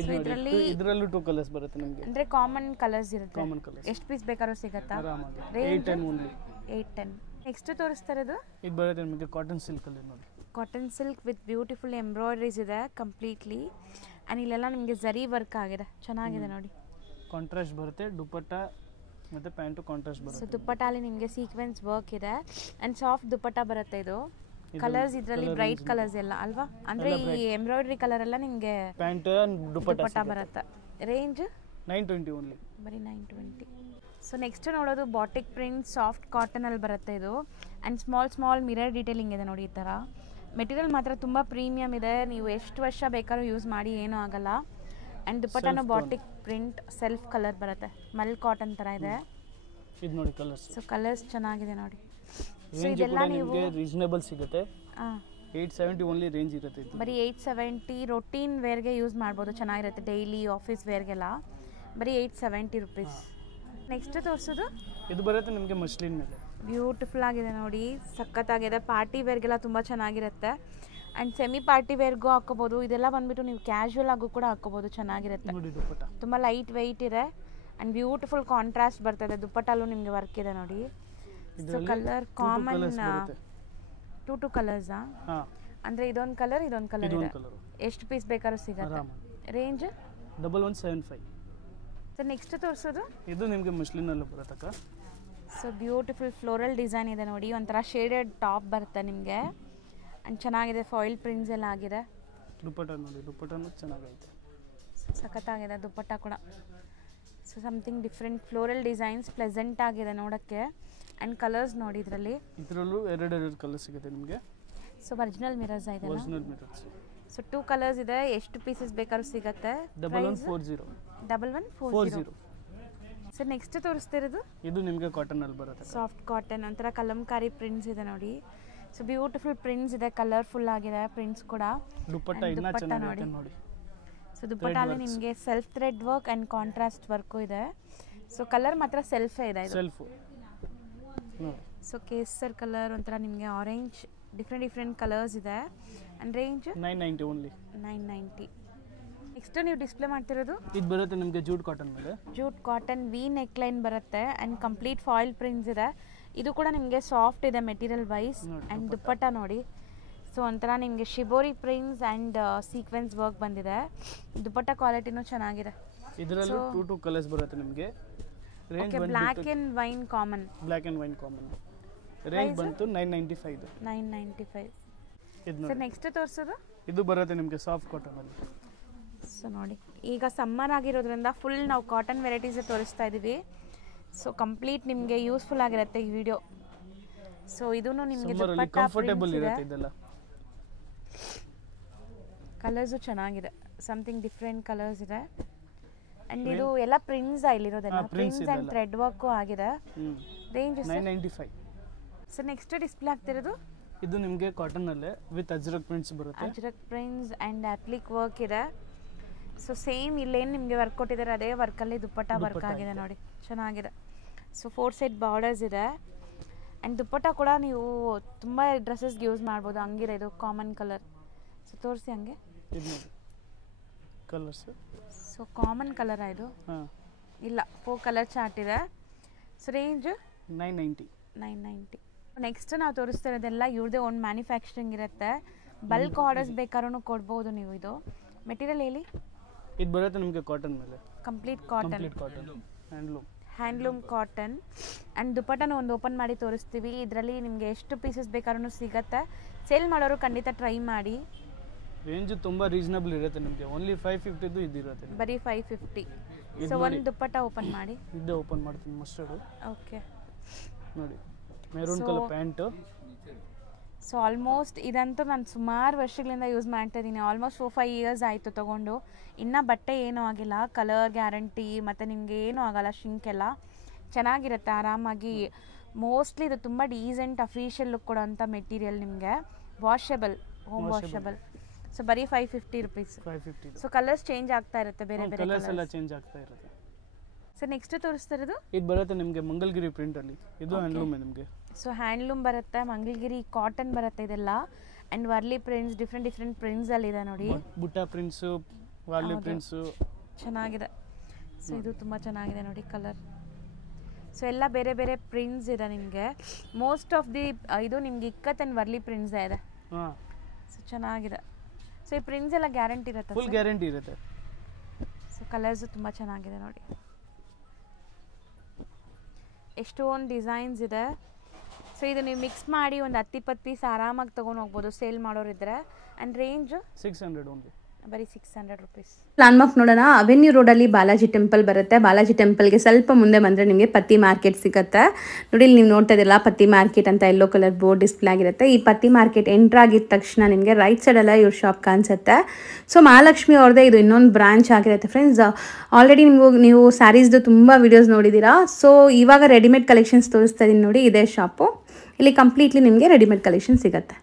ಇದರಲ್ಲಿ 2 ಕಲರ್ಸ್ ಬರುತ್ತೆ ನಿಮಗೆ. ಅಂದರೆ ಕಾಮನ್ ಕಲರ್ಸ್ ಇರುತ್ತೆ. ಕಾಮನ್ ಕಲರ್ಸ್ ಎಷ್ಟು ಪೀಸ್ ಬೇಕಾದ್ರೂ ಸಿಗುತ್ತಾ? ಆರಾಮಾಗಿ. Range 810 only. 810. ನೆಕ್ಸ್ಟ್ ತೋರಿಸ್ತಾ ಇರೋದು ಇದು ಬರುತ್ತೆ ನಿಮಗೆ ಕಾಟನ್ ಸಿಲ್ಕ್ ಅಲ್ಲಿ ನೋಡಿ. Cotton silk with beautiful embroideries ಇದೆ ಕಂಪ್ಲೀಟ್ಲಿ. ಆ್ಯಂಡ್ ಇಲ್ಲೆಲ್ಲ ನಿಮಗೆ ಜರಿ ವರ್ಕ್ ಆಗಿದೆ, ಚೆನ್ನಾಗಿದೆ ನೋಡಿ. ಕಾಂಟ್ರಾಸ್ಟ್ ಬರುತ್ತೆ ದುಪ್ಪಟ್ಟ ಮತ್ತು ಪ್ಯಾಂಟು ಕಾಂಟ್ರಾಸ್ಟ್ ಸೊ ಬರುತ್ತೆ. ದುಪ್ಪಟ್ಟಲ್ಲಿ ನಿಮಗೆ ಸೀಕ್ವೆನ್ಸ್ ವರ್ಕ್ ಇದೆ. ಆ್ಯಂಡ್ ಸಾಫ್ಟ್ ದುಪ್ಪಟ್ಟ ಬರುತ್ತೆ ಇದು. ಕಲರ್ಸ್ ಇದರಲ್ಲಿ ಬ್ರೈಟ್ ಕಲರ್ಸ್ ಎಲ್ಲ ಅಲ್ವಾ? ಅಂದರೆ ಈ ಎಂಬ್ರಾಯ್ಡ್ರಿ ಕಲರ್ ಎಲ್ಲ ನಿಮಗೆ ಪ್ಯಾಂಟ್ ದುಪ್ಪಟ್ಟ ಬರುತ್ತೆ. Range 920 only. ಬರೀ 920. ಸೊ ನೆಕ್ಸ್ಟ್ ನೋಡೋದು ಬಾಟಿಕ್ ಪ್ರಿಂಟ್ ಸಾಫ್ಟ್ ಕಾಟನಲ್ಲಿ ಬರುತ್ತೆ ಇದು. ಆ್ಯಂಡ್ ಸ್ಮಾಲ್ ಮಿರರ್ ಡೀಟೇಲಿಂಗ್ ಇದೆ ನೋಡಿ ಈ ಥರ. ಮೆಟೀರಿಯಲ್ ಮಾತ್ರ ತುಂಬ ಪ್ರೀಮಿಯಮ್ ಇದೆ. ನೀವು ಎಷ್ಟು ವರ್ಷ ಬೇಕಾದ್ರೂ ಯೂಸ್ ಮಾಡಿ ಏನೂ ಆಗಲ್ಲ. ಆ್ಯಂಡ್ ದುಪ್ಪಟ್ಟನೂ ಬಾಟಿಕ್ ಪ್ರಿಂಟ್ ಸೆಲ್ಫ್ ಕಲರ್ ಬರುತ್ತೆ. ಮಲ್ ಕಾಟನ್ ಥರ ಇದೆ. ಇದು ನೋಡಿ ಕಲರ್ಸ್. ಸೊ ಕಲರ್ಸ್ ಚೆನ್ನಾಗಿದೆ ನೋಡಿ. ಸೊ ರೇಂಜ್ ಇದೆಲ್ಲ ಕೂಡ ನೀವು ನಿಮಗೆ ರೀಸನೇಬಲ್ ಸಿಗುತ್ತೆ. ಹಾಂ 870 ಓನ್ಲಿ ರೇಂಜ್ ಇರುತ್ತೆ ಇದು. ಬರೀ 870. ರೊಟೀನ್ ವೇರ್ಗೆ ಯೂಸ್ ಮಾಡ್ಬೋದು, ಚೆನ್ನಾಗಿರುತ್ತೆ. ಡೈಲಿ ಆಫೀಸ್ ವೇರ್ಗೆಲ್ಲ ಬರೀ 870 ರುಪೀಸ್. ನೆಕ್ಸ್ಟ್ ತೋರಿಸೋದು ಇದು ಬರುತ್ತೆ ನಿಮಗೆ ಮಸ್ಲಿನ್ ಮೇಲೆ. ಬ್ಯೂಟಿಫುಲ್ ಆಗಿದೆ ನೋಡಿ, ಸಖತ್ತಾಗಿದೆ. ಪಾರ್ಟಿ ವೇರ್ಗೆಲ್ಲ ತುಂಬ ಚೆನ್ನಾಗಿರುತ್ತೆ. ಆ್ಯಂಡ್ ಸೆಮಿ ಪಾರ್ಟಿ ವೇರ್ಗೂ ಹಾಕೋಬೋದು. ಇದೆಲ್ಲ ಬಂದುಬಿಟ್ಟು ನೀವು ಕ್ಯಾಶುವಲ್ ಆಗು ಕೂಡ ಹಾಕೋಬೋದು, ಚೆನ್ನಾಗಿರುತ್ತೆ. ನೋಡಿ ದುಪ್ಪಟ್ಟ ತುಂಬ ಲೈಟ್ ವೆಯ್ಟ್ ಇದೆ. ಆ್ಯಂಡ್ ಬ್ಯೂಟಿಫುಲ್ ಕಾಂಟ್ರಾಸ್ಟ್ ಬರ್ತದೆ. ದುಪ್ಪಟ್ಟಲ್ಲೂ ನಿಮಗೆ ವರ್ಕ್ ಇದೆ ನೋಡಿ. So colour common 2 ಕಲರ್ಸಾ? ಹಾಂ, ಅಂದರೆ ಇದೊಂದು ಕಲರ್ ಇದೊಂದು ಕಲರ್ ಇದೆ. ಕಲರ್ ಎಷ್ಟು ಪೀಸ್ ಬೇಕಾದ್ರೂ ಸಿಗುತ್ತೆ. ರೇಂಜ್ 1175. ಸೊ ನೆಕ್ಸ್ಟ್ ತೋರಿಸೋದು ಇದು ನಿಮಗೆ ಮಸ್ಲಿನಲ್ಲಿ ಬರುತ್ತಕ್ಕ. ಸೊ ಬ್ಯೂಟಿಫುಲ್ ಫ್ಲೋರಲ್ ಡಿಸೈನ್ ಇದೆ ನೋಡಿ. ಒಂಥರ ಶೇಡೆಡ್ ಟಾಪ್ ಬರುತ್ತೆ ನಿಮಗೆ. ಆ್ಯಂಡ್ ಚೆನ್ನಾಗಿದೆ. ಫಾಯಿಲ್ ಪ್ರಿಂಟ್ಸ್ ಎಲ್ಲ ಆಗಿದೆ. ದುಪ್ಪಟ್ಟ ನೋಡಿ, ದುಪ್ಪಟ್ಟನೂ ಚೆನ್ನಾಗೈತೆ, ಸಖತ್ತಾಗಿದೆ ದುಪ್ಪಟ್ಟ ಕೂಡ. So something different floral designs pleasant ಆಗಿದೆ ನೋಡೋಕ್ಕೆ. ಆ್ಯಂಡ್ ಕಲರ್ಸ್ ನೋಡಿ ಇದರಲ್ಲಿ. ಇದರಲ್ಲೂ ಎರಡು ಕಲರ್ ಸಿಗುತ್ತೆ ನಿಮಗೆ. ಸೊ ಒರಿಜಿನಲ್ ಮಿರರ್ಸ್ ಇದೆ. Original mirrors. ಸೊ 2 ಕಲರ್ಸ್ ಇದೆ. ಎಷ್ಟು ಪೀಸಸ್ ಬೇಕಾದ್ರೂ ಸಿಗುತ್ತೆ. 1140. 1140. ಸರ್ ನೆಕ್ಸ್ಟ್ ತೋರಿಸ್ತಿರೋದು ಇದು ನಿಮಗೆ ಕಾಟನ್ ಅಲ್ಲಿ ಬರುತ್ತೆ. ಸಾಫ್ಟ್ ಕಾಟನ್ ಒಂಥರ ಕಲಂಕಾರಿ ಪ್ರಿಂಟ್ಸ್ ಇದೆ ನೋಡಿ. ಸೊ ಬ್ಯೂಟಿಫುಲ್ ಪ್ರಿಂಟ್ಸ್ ಇದೆ, ಕಲರ್ಫುಲ್ ಆಗಿದೆ ಪ್ರಿಂಟ್ಸ್ ಕೂಡ. ದುಪ್ಪಟ್ಟ ಇನ್ನೂ ಚೆನ್ನಾಗಿದೆ ನೋಡಿ. ಸೊ ದುಪ್ಪಟ್ಟಲ್ಲಿ ನಿಮಗೆ self thread work and contrast work ಇದೆ. ಸೊ ಕಲರ್ ಮಾತ್ರ ಸೆಲ್ಫೇ ಇದೆ ಇದು. ಸೆಲ್ಫು. ಸೊ ಕೇಸರ್ ಕಲರ್, ಒಂಥರ ನಿಮಗೆ ಆರೆಂಜ್, ಡಿಫ್ರೆಂಟ್ ಕಲರ್ಸ್ ಇದೆ. And range 990 only. 990. ನೆಕ್ಸ್ಟ್ ನೀವು ಡಿಸ್ಪ್ಲೇ ಮಾಡ್ತಿರೋದು ಇದು ಬರುತ್ತೆ ನಿಮಗೆ ಜೂಟ್ ಕಾಟನ್ ಮೇಲೆ. Jute cotton V neck line ಬರುತ್ತೆ ಆ್ಯಂಡ್ ಕಂಪ್ಲೀಟ್ ಫಾಯಿಲ್ ಪ್ರಿಂಟ್ಸ್ ಇದೆ. ಇದು ಕೂಡ ನಿಮಗೆ ಸಾಫ್ಟ್ ಇದೆ ಮೆಟೀರಿಯಲ್ ವೈಸ್. ಆ್ಯಂಡ್ ದುಪ್ಪಟ್ಟ ನೋಡಿ. ಸೊ ಒಂಥರ ನಿಮಗೆ shibori prints and sequence work ಬಂದಿದೆ. ದುಪ್ಪಟ್ಟ ಕ್ವಾಲಿಟಿನೂ ಚೆನ್ನಾಗಿದೆ. ಇದರಲ್ಲೂ 2 ಕಲರ್ಸ್ ಬರುತ್ತೆ ನಿಮಗೆ. ರೇಂಜ್ ಬಂದು black and wine common. Range ಬಂತು 995. 995. ಇದು ಸರ್ ನೆಕ್ಸ್ಟ್ ತೋರಿಸೋದು ಇದು ಬರುತ್ತೆ ನಿಮಗೆ ಸಾಫ್ಟ್ ಕಾಟನ್ ಅಲ್ಲಿ. ಸೊ ನೋಡಿ, ಈಗ ಸಮ್ಮರ್ ಆಗಿರೋದ್ರಿಂದ ಫುಲ್ ನಾವು ಕಾಟನ್ ವೆರೈಟೀಸ್ ತೋರಿಸ್ತಾ ಇದ್ದೀವಿ. ಸೊ ಕಂಪ್ಲೀಟ್ ನಿಮಗೆ ಯೂಸ್ಫುಲ್ ಆಗಿರುತ್ತೆ ಈ ವಿಡಿಯೋ. ಸೊ ಇದೂ ನಿಮಗೆ ಕಂಫರ್ಟೇಬಲ್ ಇರುತ್ತೆ. ಇದೆಲ್ಲ ಕಲರ್ಸು ಚೆನ್ನಾಗಿದೆ, ಸಮಥಿಂಗ್ ಡಿಫ್ರೆಂಟ್ ಕಲರ್ಸ್ ಇದೆ. ಅಂಡ್ ಇದು ಎಲ್ಲ ಪ್ರಿಂಟ್ಸ್ ಇಲ್ಲಿರೋದೆಲ್ಲ ಪ್ರಿಂಟ್ಸ್ ಅಂಡ್ ಥ್ರೆಡ್ ವರ್ಕು ಆಗಿದೆ. ರೇಂಜ್ 995. ಸೊ ನೆಕ್ಸ್ಟ್ ಡಿಸ್ಪ್ಲೇ ಆಗ್ತಿರೋದು ಇದು ನಿಮಗೆ ಕಾಟನ್ ಅಲ್ಲೇ ವಿತ್ ಅಜ್ರಕ್ ಪ್ರಿಂಟ್ಸ್ ಬರುತ್ತೆ. Ajrakh prints and appliqué work ಇದೆ. ಸೊ ಸೇಮ್ ಇಲ್ಲೇನು ನಿಮಗೆ ವರ್ಕ್ ಕೊಟ್ಟಿದ್ದಾರೆ ಅದೇ ವರ್ಕಲ್ಲಿ ದುಪ್ಪಟ್ಟ ವರ್ಕ್ ಆಗಿದೆ ನೋಡಿ, ಚೆನ್ನಾಗಿದೆ. ಸೊ 4 ಸೆಟ್ ಬಾರ್ಡರ್ಸ್ ಇದೆ. ಆ್ಯಂಡ್ ದುಪ್ಪಟ್ಟ ಕೂಡ ನೀವು ತುಂಬ ಡ್ರೆಸ್ಸಸ್ಗೆ ಯೂಸ್ ಮಾಡ್ಬೋದು, ಹಂಗಿದೆ. ಇದು ಕಾಮನ್ ಕಲರ್. ಸೊ ತೋರಿಸಿ ಹಂಗೆ ಕಲರ್ಸ್. ಸೊ ಕಾಮನ್ ಕಲರ್ ಇದು ಇಲ್ಲ, 4 ಕಲರ್ ಚಾರ್ಟ್ ಇದೆ. So range 990. ನೆಕ್ಸ್ಟ್ ನಾವು ತೋರಿಸ್ತಾ ಇರೋದೆಲ್ಲ ಇವ್ರದೇ ಓನ್ ಮ್ಯಾನುಫ್ಯಾಕ್ಚರಿಂಗ್ ಇರುತ್ತೆ. ಬಲ್ಕ್ ಆರ್ಡರ್ಸ್ ಬೇಕಾದ್ರೂ ಕೊಡ್ಬೋದು ನೀವು. ಇದು ಮೆಟೀರಿಯಲ್ ಹೇಳಿ. ಇದು ಬರುತ್ತೆ ನಿಮಗೆ ಕಾಟನ್ ಮೇಲೆ. Complete cotton handloom cotton. And ದುಪ್ಪಟ್ಟನ ಒಂದು ಓಪನ್ ಮಾಡಿ ತೋರಿಸ್ತೀವಿ. ಇದರಲ್ಲಿ ನಿಮಗೆ ಎಷ್ಟು ಪೀಸಸ್ ಬೇಕಾದ್ರೂ ಸಿಗುತ್ತೆ. ಸೇಲ್ ಮಾಡೋರು ಖಂಡಿತ ಟ್ರೈ ಮಾಡಿ. ರೇಂಜ್ ತುಂಬ ರೀಸನಬಲ್ ಇರುತ್ತೆ ನಿಮಗೆ. ಓನ್ಲಿ 550 ಇದಿರುತ್ತೆ, ಬರೀ 550. ಸೊ ಒಂದು ದುಪ್ಪಟ್ಟ ಓಪನ್ ಮಾಡಿ. ಇದೇ ಓಪನ್ ಮಾಡ್ತೀನಿ ಮಸ್ಟರ್ಡ್. ಓಕೆ ನೋಡಿ, maroon colour pant. So almost ಇದಂತೂ ನಾನು ಸುಮಾರು ವರ್ಷಗಳಿಂದ ಯೂಸ್ ಮಾಡ್ತಾ ಇದ್ದೀನಿ. ಆಲ್ಮೋಸ್ಟ್ 4-5 ಇಯರ್ಸ್ ಆಯಿತು ತೊಗೊಂಡು. ಇನ್ನೂ ಬಟ್ಟೆ ಏನೂ ಆಗಿಲ್ಲ, ಕಲರ್ ಗ್ಯಾರಂಟಿ ಮತ್ತು ನಿಮಗೆ ಏನೂ ಆಗಲ್ಲ, ಶಿಂಕ್ ಎಲ್ಲ ಚೆನ್ನಾಗಿರುತ್ತೆ ಆರಾಮಾಗಿ. ಮೋಸ್ಟ್ಲಿ ಇದು ತುಂಬ ಡೀಸೆಂಟ್ ಅಫಿಷಿಯಲ್ ಲುಕ್ ಕೊಡೋಂಥ ಮೆಟೀರಿಯಲ್ ನಿಮಗೆ. Washable, home washable. ಸೊ ಬರೀ 550 ರುಪೀಸ್. ಸೊ ಕಲರ್ಸ್ ಚೇಂಜ್ ಆಗ್ತಾ ಇರುತ್ತೆ, ಬೇರೆ ಬೇರೆ ಕಲರ್ಸ್ ಎಲ್ಲ ಚೇಂಜ್ ಆಗ್ತಾ ಇರುತ್ತೆ. ಸೊ ನೆಕ್ಸ್ಟ್ ತೋರಿಸ್ತಾ ಇರೋದು ಇದು ಬರುತ್ತೆ ನಿಮಗೆ ಮಂಗಲ್ಗಿರಿ ಪ್ರಿಂಟ್ ಅಲ್ಲಿ. ಇದು ಹ್ಯಾಂಡ್ಲೂಮ್ ನಿಮಗೆ. ಸೊ ಹ್ಯಾಂಡ್ಲೂಮ್ ಬರುತ್ತೆ, ಮಂಗಲ್ಗಿರಿ ಕಾಟನ್ ಬರುತ್ತೆ ಇದೆಲ್ಲ. And Warli prints, different prints ಅಲ್ಲಿ ಇದೆ ನೋಡಿ. ಬುಟ್ಟ ಪ್ರಿಂಟ್ಸು, ವರ್ಲಿ ಪ್ರಿಂಟ್ಸು ಚೆನ್ನಾಗಿದೆ. ಸೊ ಇದು ತುಂಬ ಚೆನ್ನಾಗಿದೆ ನೋಡಿ ಕಲರ್. ಸೊ ಎಲ್ಲ ಬೇರೆ ಬೇರೆ ಪ್ರಿಂಟ್ಸ್ ಇದೆ ನಿಮಗೆ. ಮೋಸ್ಟ್ ಆಫ್ ದಿ ಇದು ನಿಮ್ಗೆ ಇಕ್ಕತ್ ಆ್ಯಂಡ್ ವರ್ಲಿ ಪ್ರಿಂಟ್ಸ್ ಇದೆ. ಸೊ ಚೆನ್ನಾಗಿದೆ. ಸೊ ಈ ಪ್ರಿಂಟ್ಸ್ ಎಲ್ಲ ಗ್ಯಾರಂಟಿ ಇರುತ್ತೆ, ಫುಲ್ ಗ್ಯಾರಂಟಿ ಇರುತ್ತೆ. ಸೊ ಕಲರ್ಸು ತುಂಬ ಚೆನ್ನಾಗಿದೆ ನೋಡಿ. ಎಷ್ಟೊಂದು ಡಿಸೈನ್ಸ್ ಇದೆ. ಸೊ ಇದು ನೀವು ಮಿಕ್ಸ್ ಮಾಡಿ ಒಂದು 10-20 ಪೀಸ್ ಆರಾಮಾಗಿ ತೊಗೊಂಡು ಹೋಗ್ಬೋದು ಸೇಲ್ ಮಾಡೋರಿದ್ರೆ. ಆ್ಯಂಡ್ ರೇಂಜ್ 600 ಓನ್ಲಿ, ಬರೀ 600 ರುಪೀಸ್. ಲ್ಯಾಂಡ್ಮಾರ್ಕ್ ನೋಡೋಣ. ಅವೆನ್ಯೂ ರೋಡಲ್ಲಿ ಬಾಲಾಜಿ ಟೆಂಪಲ್ ಬರುತ್ತೆ. ಬಾಲಾಜಿ ಟೆಂಪಲ್ಗೆ ಸ್ವಲ್ಪ ಮುಂದೆ ಬಂದರೆ ನಿಮಗೆ ಪತ್ತಿ ಮಾರ್ಕೆಟ್ ಸಿಗುತ್ತೆ ನೋಡಿ. ಇಲ್ಲಿ ನೀವು ನೋಡ್ತಾ ಇದ್ದೀರಲ್ಲ ಪತ್ತಿ ಮಾರ್ಕೆಟ್ ಅಂತ ಯೆಲ್ಲೋ ಕಲರ್ ಬೋರ್ಡ್ ಡಿಸ್ಪ್ಲೇ ಆಗಿರುತ್ತೆ. ಈ ಪತ್ತಿ ಮಾರ್ಕೆಟ್ ಎಂಟ್ರ್ ಆಗಿದ ತಕ್ಷಣ ನಿಮಗೆ ರೈಟ್ ಸೈಡೆಲ್ಲ ಇವ್ರ ಶಾಪ್ ಕಾಣಿಸುತ್ತೆ. ಸೊ ಮಹಾಲಕ್ಷ್ಮಿ ಅವ್ರದ್ದೇ ಇದು ಇನ್ನೊಂದು ಬ್ರಾಂಚ್ ಆಗಿರುತ್ತೆ ಫ್ರೆಂಡ್ಸ್. ಆಲ್ರೆಡಿ ನೀವು ಸ್ಯಾರೀಸ್ದು ತುಂಬ ವಿಡಿಯೋಸ್ ನೋಡಿದ್ದೀರಾ. ಸೊ ಇವಾಗ ರೆಡಿಮೇಡ್ ಕಲೆಕ್ಷನ್ಸ್ ತೋರಿಸ್ತಾ ಇದ್ದೀನಿ ನೋಡಿ. ಇದೇ ಶಾಪು. ಇಲ್ಲಿ ಕಂಪ್ಲೀಟ್ಲಿ ನಿಮಗೆ ರೆಡಿಮೇಡ್ ಕಲೆಕ್ಷನ್ ಸಿಗುತ್ತೆ.